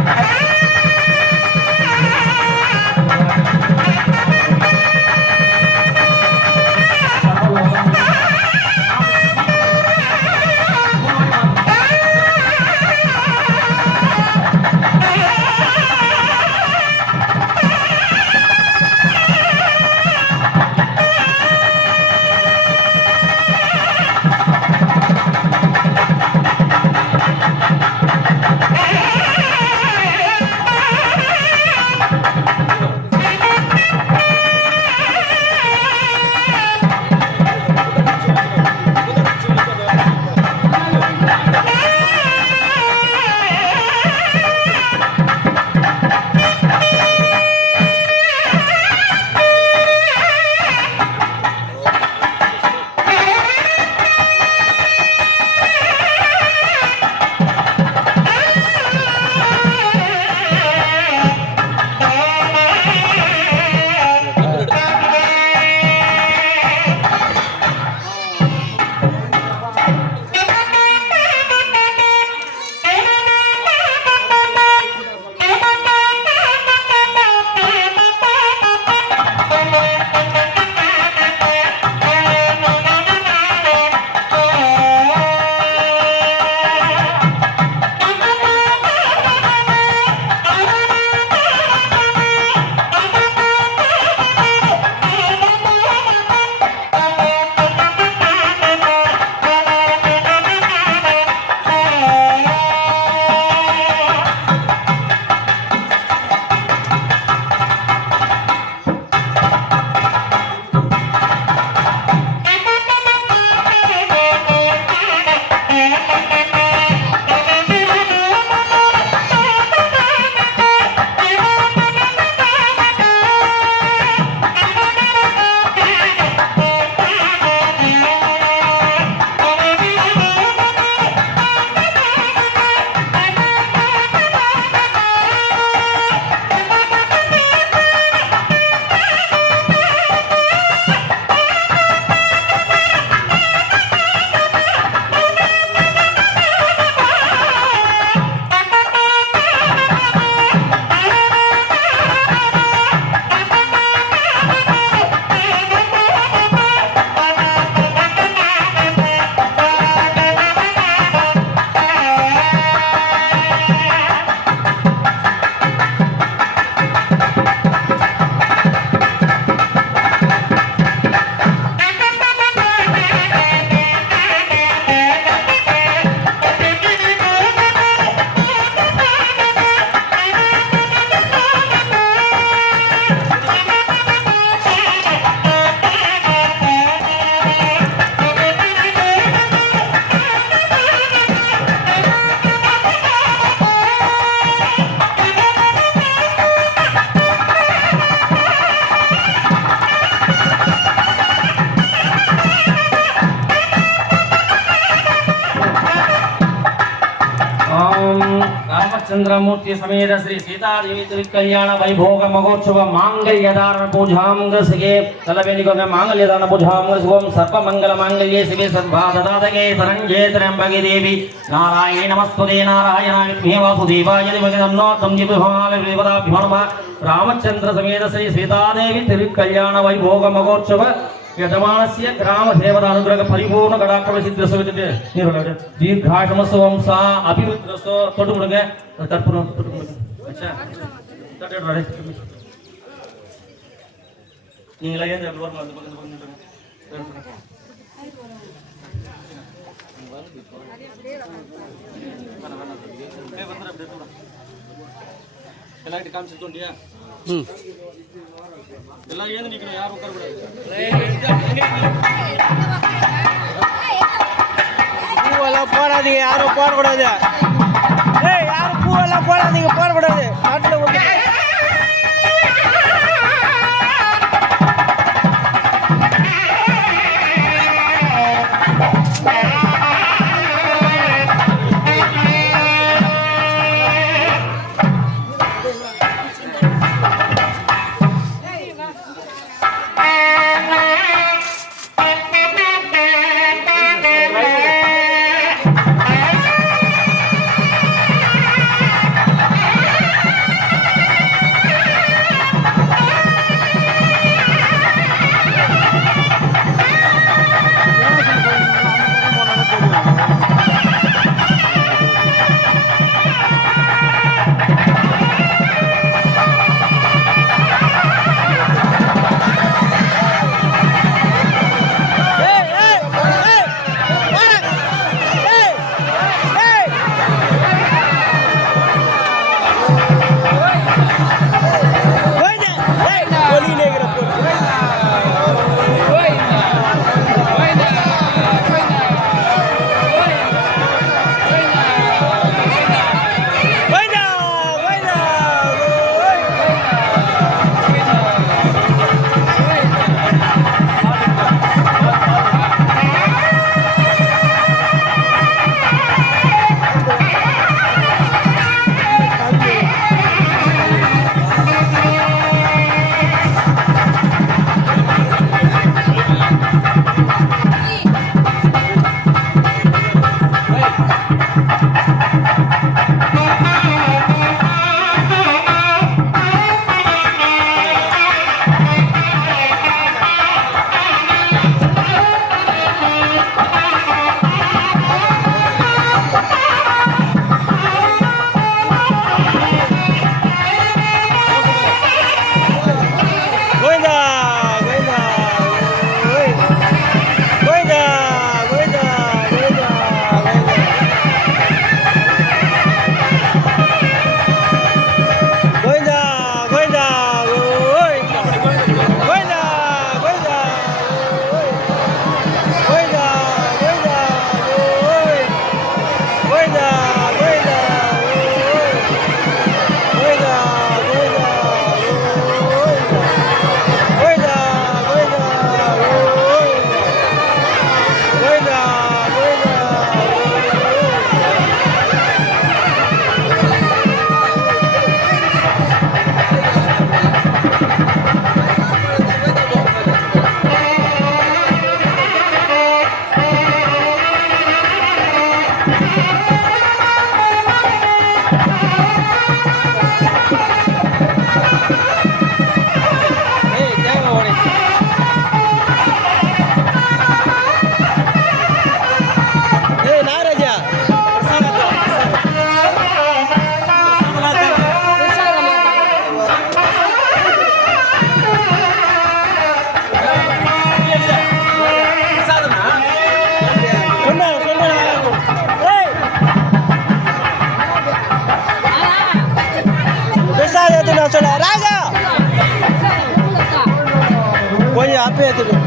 रामचंद्रमूर्ति समेत श्री सीतादेवी तिरुकल्याण वैभोग महोत्सव मांगल्यधारण पूजांगसिगे तलवेनिगोग मांगल्यधारण पूजांगसिगोम सर्वमंगल मांगल्ये शिवे सर्वाददातके शरण्ये त्र्यंबके देवी नारायणे नमस्तुते नारायणाय विद्महे वासुदेवाय धीमहि तन्नो देवताभ्यो रामचंद्र समेत श्री सीतादेवी तिरुकल्याण वैभोग महोत्सव यजमानस्य ग्राम देवता अनुग्रह परिपूर्ण कटाक्ष सिद्धसविते निर्वहण दीर्घाशमस्व वंशा अभिवृद्धस्तो तोडुमुडंगे कर्पूर तोडुमुडंगे अच्छा तोडुडरे நீங்களே ஏன் ரோர் வந்து எல்லார்கிட்ட காமிச்சு தோண்டியா ம் எல்லாம் எழுந்து நிக்கணும், யாரும் உட்காரக்கூடாது. பூவெல்லாம் போடாதீங்க, யாரும் போடக்கூடாது. ஏய், யாரும் பூவெல்லாம் போடாதீங்க, போடக்கூடாது. நாட்டில் ஒன்று சொல்ல ராஜா கொஞ்சம் அப்பே எடுத்துட்டு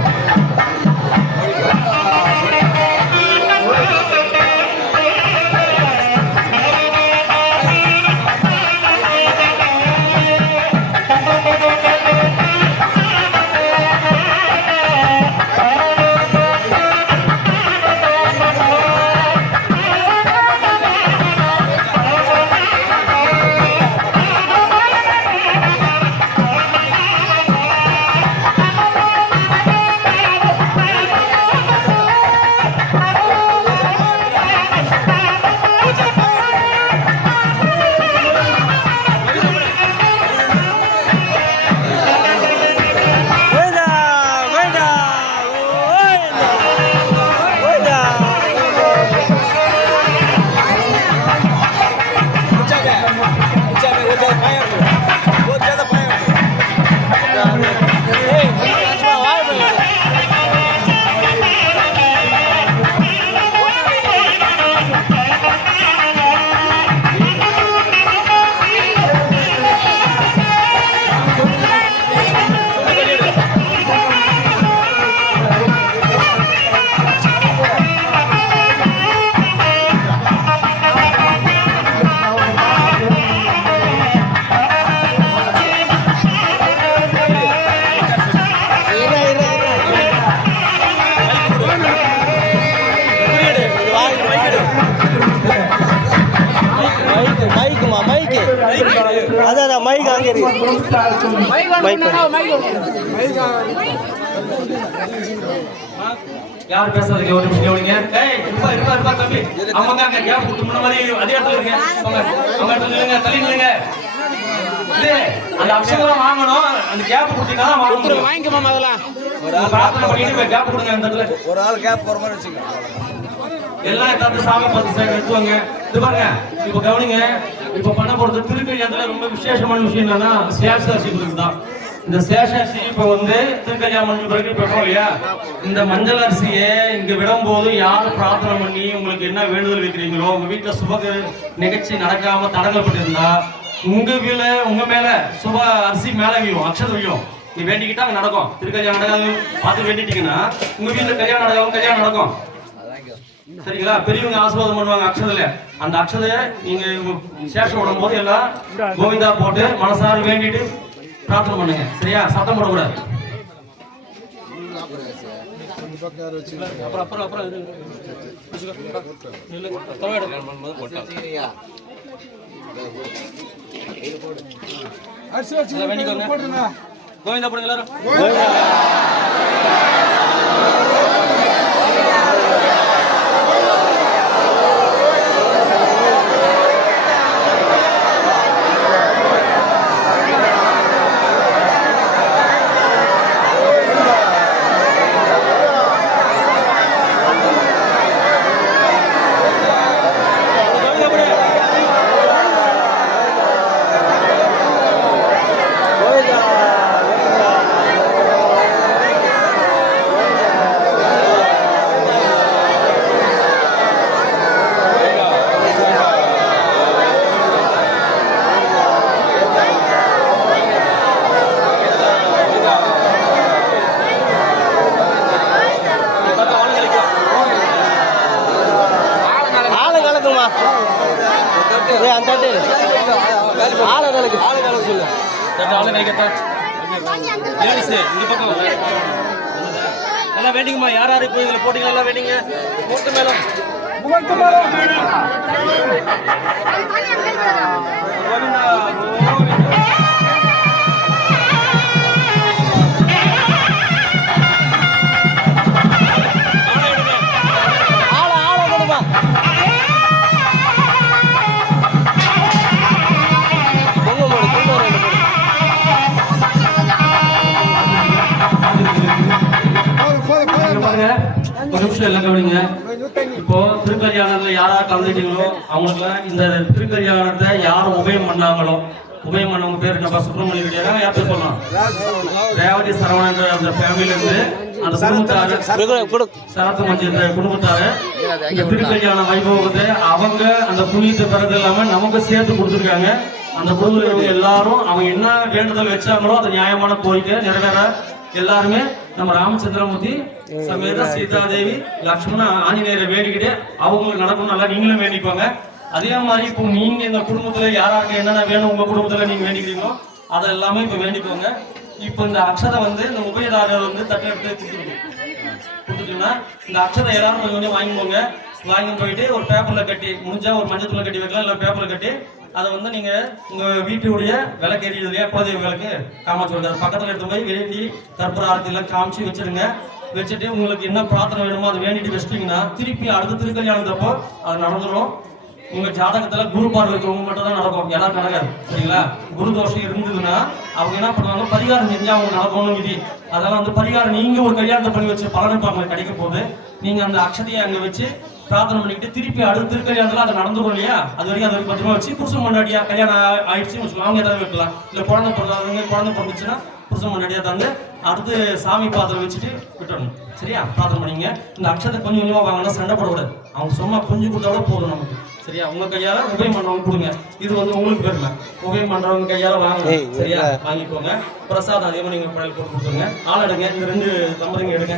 மைக் அங்கே இருக்கு. யார் பேசுறதுக்கு ஒரு நிமிஷம் கவனிங்க. ஏய் இருப்பா தம்பி. அவங்க அங்க கேப் கொடுத்து முன்ன மாதிரி அதே இடத்துல இருங்க. அவங்க இடத்துல நில்லுங்க, தள்ளி நில்லுங்க. அந்த அக்ஷரம் வாங்கணும். அந்த கேப் கொடுத்தீங்கன்னா தான் வாங்க முடியும். வாங்கிக்கோமா அதெல்லாம். ஒரு ஆள் பிரார்த்தனை பண்ணிட்டு கேப் கொடுங்க அந்த இடத்துல. ஒரு ஆள் கேப் போற மாதிரி வச்சுக்கோ. எல்லாம் எடுத்து சாமி பார்த்து எடுத்துவாங்க. இது பாருங்க, இப்ப கவனிங்க. இப்ப பண்ண போறது திருக்கல்யாணத்துல ரொம்ப விசேஷமான விஷயம் என்னன்னா சேஷாசி தான். இந்த சேஷாசி இப்ப வந்து திருக்கல்யாணம் மஞ்சள் பிறகு பெற்றோம் இல்லையா, இந்த மஞ்சள் அரிசியை இங்க விடும்போது யார் பிரார்த்தனை பண்ணி உங்களுக்கு என்ன வேண்டுதல் வைக்கிறீங்களோ, உங்க வீட்டுல சுப நிகழ்ச்சி நடக்காம தடங்கப்பட்டிருந்தா உங்க மேல சுப அரிசி மேல வீயும், அக்ஷத வீயும். நீ வேண்டிக்கிட்டா அங்க நடக்கும். திருக்கல்யாணம் நடக்காது பார்த்து வேண்டிட்டீங்கன்னா உங்க வீட்டுல கல்யாணம் நடக்கும். சரிங்களா? பெரியவங்க ஆசீர்வாதம் பண்ணுவாங்க அக்ஷதையில. அந்த அக்ஷதைய நீங்க சேஷம் விடும் போது எல்லாம் கோவிந்தா போட்டு மனசார வேண்டிட்டு பிரார்த்தனை பண்ணுங்க. சரியா? சத்தம் போடக்கூடாது. கோவிந்தா போடுங்க எல்லாரும். எல்லாம் வேண்டிங்கம்மா. யார் யாரு இப்போ இதில் போட்டீங்க எல்லாம் வேண்டிங்க. முகூர்த்த மேலும் ஒரு நிமிஷம் எல்லாம் கவனிங்க. இப்போ திருக்கல்யாணத்துல யாரா கலந்துட்டீங்களோ அவங்களுக்குலாம் இந்த திருக்கல்யாணத்தை யார் உபயம் பண்ணாங்களோ, உபயம் பண்ணவங்க பேர் என்னப்பா? சுப்பிரமணிய ரெட்டியாரா? யார் பேர் சொல்லலாம்? ரேவதி சரவணன் அந்த ஃபேமிலில இருந்து அந்த குடும்பத்தாரு, சரத்து மஞ்சி இந்த குடும்பத்தாரு இந்த திருக்கல்யாண வைபவத்தை அவங்க அந்த புண்ணியத்தை பிறகு இல்லாம நமக்கு சேர்த்து கொடுத்துருக்காங்க. அந்த குடும்பத்தில் எல்லாரும் அவங்க என்ன வேண்டுதல் வச்சாங்களோ அது நியாயமான கோரிக்கை நிறைவேற எல்லாருமே நம்ம ராமச்சந்திரமூர்த்தி சமேத சீதாதேவி லக்ஷ்மண ஆஞ்சநேயரை வேண்டிக்கிட்டு அவங்களுக்கு நடக்கும். நல்லா நீங்களும் வேண்டிக்கோங்க. அதே மாதிரி இப்போ நீங்க எங்க குடும்பத்துல யாராருக்கு என்னென்ன வேணும் உங்க குடும்பத்துல நீங்க வேண்டிக்கிறீங்களோ அதை எல்லாமே இப்ப வேண்டிக்கோங்க. இப்போ இந்த அக்ஷதை வந்து இந்த உபயதாரர் வந்து தட்டை எடுத்து கொடுத்துட்டீங்கன்னா இந்த அக்ஷதை எல்லாரும் கொஞ்சம் கொஞ்சம் வாங்கிக்கோங்க. வாங்கி போயிட்டு ஒரு பேப்பர்ல கட்டி, முடிஞ்சா ஒரு மஞ்சத்துல கட்டி வைக்கலாம், இல்லை பேப்பர்ல கட்டி அதை வந்து நீங்க உங்க வீட்டுடைய விளக்கு எரியுது இல்லையா, குலதெய்வ விளக்கு காமாட்சி பக்கத்துல எடுத்து போய் வேண்டி கற்பூர ஆரத்தி எல்லாம் காமிச்சு வச்சிருங்க. வச்சுட்டு உங்களுக்கு என்ன பிரார்த்தனை வேணுமோ அதை வேண்டிட்டு வச்சிட்டீங்கன்னா திருப்பி அடுத்த திருக்கல்யாணத்தப்போ அது நடந்துடும். உங்க ஜாதகத்துல குரு பார்வை இருக்கிறவங்க மட்டும் தான் நடக்கும், எல்லாரும் நடக்காது. சரிங்களா? குரு தோஷம் இருந்ததுன்னா அவங்க என்ன பண்ணுவாங்க, பரிகாரம் செஞ்சா அவங்க நடக்கணும் விதி. அதெல்லாம் வந்து பரிகாரம் நீங்க ஒரு கல்யாணத்தை பண்ணி வச்சு பலனப்பாங்க கிடைக்க போது நீங்க அந்த அக்ஷதையை அங்க வச்சு பிரார்த்தனை பண்ணிக்கிட்டு திருப்பி அடுத்த திருக்கல்யாணத்துல அதை நடந்துடும் இல்லையா, அது வரைக்கும் அதை பத்திரமா வச்சு புருஷன் முன்னாடியா கல்யாணம் ஆயிடுச்சுன்னு வச்சுக்கோங்க. அவங்க ஏதாவது வைக்கலாம். இல்லை குழந்தை பிறந்தாதவங்க குழந்தை பிறந்துச்சுன்னா புருஷன் முன்னாடியா தந்து அடுத்து சாமி பாத்திரம் வச்சுட்டு விட்டுறணும். சரியா? பிரார்த்தனை பண்ணிங்க. இந்த அக்ஷதை கொஞ்சம் கொஞ்சமா வாங்கினா சண்டை போடக்கூடாது. அவங்க சும்மா கொஞ்சம் கொடுத்தாலும் போதும் நமக்கு. சரியா? உங்க கையால உபயம் பண்றவங்க கொடுங்க. இது வந்து உங்களுக்கு பெருமை. உபயம் பண்றவங்க கையால வாங்க. சரியா? வாங்கிக்கோங்க. பிரசாதம் அதே மாதிரி நீங்க படையல் போட்டு கொடுத்துருங்க. ஆள் எடுங்க. இந்த 2 தம்பதிங்க எடுங்க.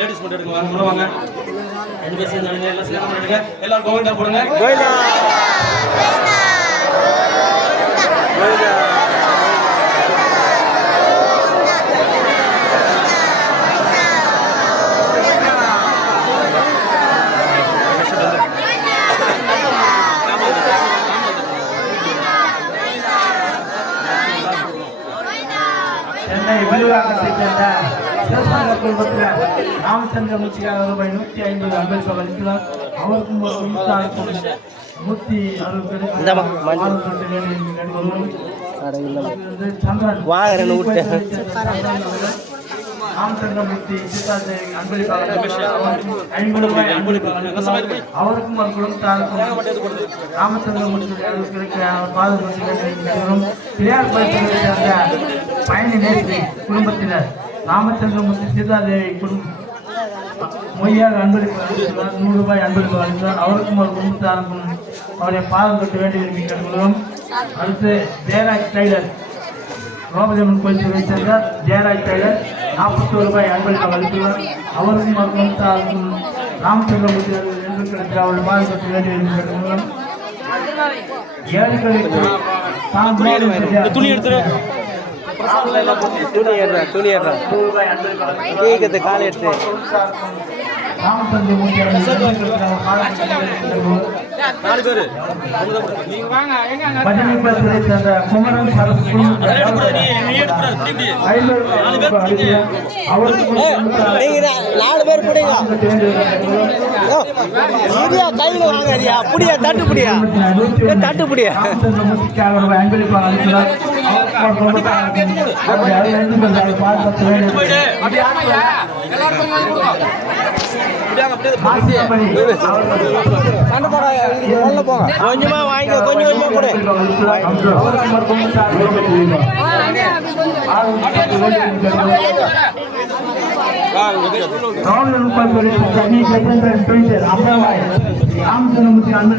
லேடிஸ் மட்டும் எடுங்க. வாங்க வாங்க. 2 பேர் சேர்ந்து எடுங்க. எல்லாம் சேர்ந்து எடுங்க. எல்லாரும் கோவிந்தா போடுங்க. ராமச்சந்திரமூர்த்தியாக ரூபாய் 150 அன்பளிப்பாக அளித்துள்ளார். அவருக்கும் ஒரு முத்தாருக்கும் 160 சந்திரன் ராமச்சந்திரமூர்த்தி சீதாதேவி அன்பளிப்பாக ரூபாய் 50 அவருக்கும் ஒரு குடும்பத்தாருக்கும் ராமச்சந்திரமூர்த்தி பாதுகாப்பு பிள்ளையார் பயிற்சியை சேர்ந்த பயணி நேசி குடும்பத்தினர் ராமச்சந்திரமூர்த்தி சீதாதேவி மொய்யாக அன்பளிப்பு அளித்துள்ளார். 100 ரூபாய் அன்பளிப்பு அளித்தார். அவருக்கும் ஒரு குடும்பத்தாருக்கும் அவரை பாதம் கட்ட வேண்டி விரும்பி கேட்டுக்கொள்கிறோம். அடுத்து ஜெயராஜ் டைலர் ரோபதேவன் கோயிலை சேர்ந்த ஜெயராஜ் டைலர் 41 ரூபாய் அன்பளிப்பு அளித்துள்ளார். அவருக்கும் ஒரு குடும்பத்தாருக்கும் ராமச்சந்திரமூர்த்தி என்று கிடைத்த அவருடைய பாதம் கட்ட வேண்டி விரும்பி கேட்டுக்கொள்கிறோம். ஏழைகளுக்கு துணி எடுத்துரு துணி எடுற கேக்குது காலை எடுத்து நாலு பேர் புடிங்க கையில் வாங்கறியா புடியா தட்டு புடியா தட்டு புடியா கொஞ்சமா வாங்கி கொஞ்சம் கொஞ்சமா கொடு ராமச்சந்திரமூர்த்தி அன்பு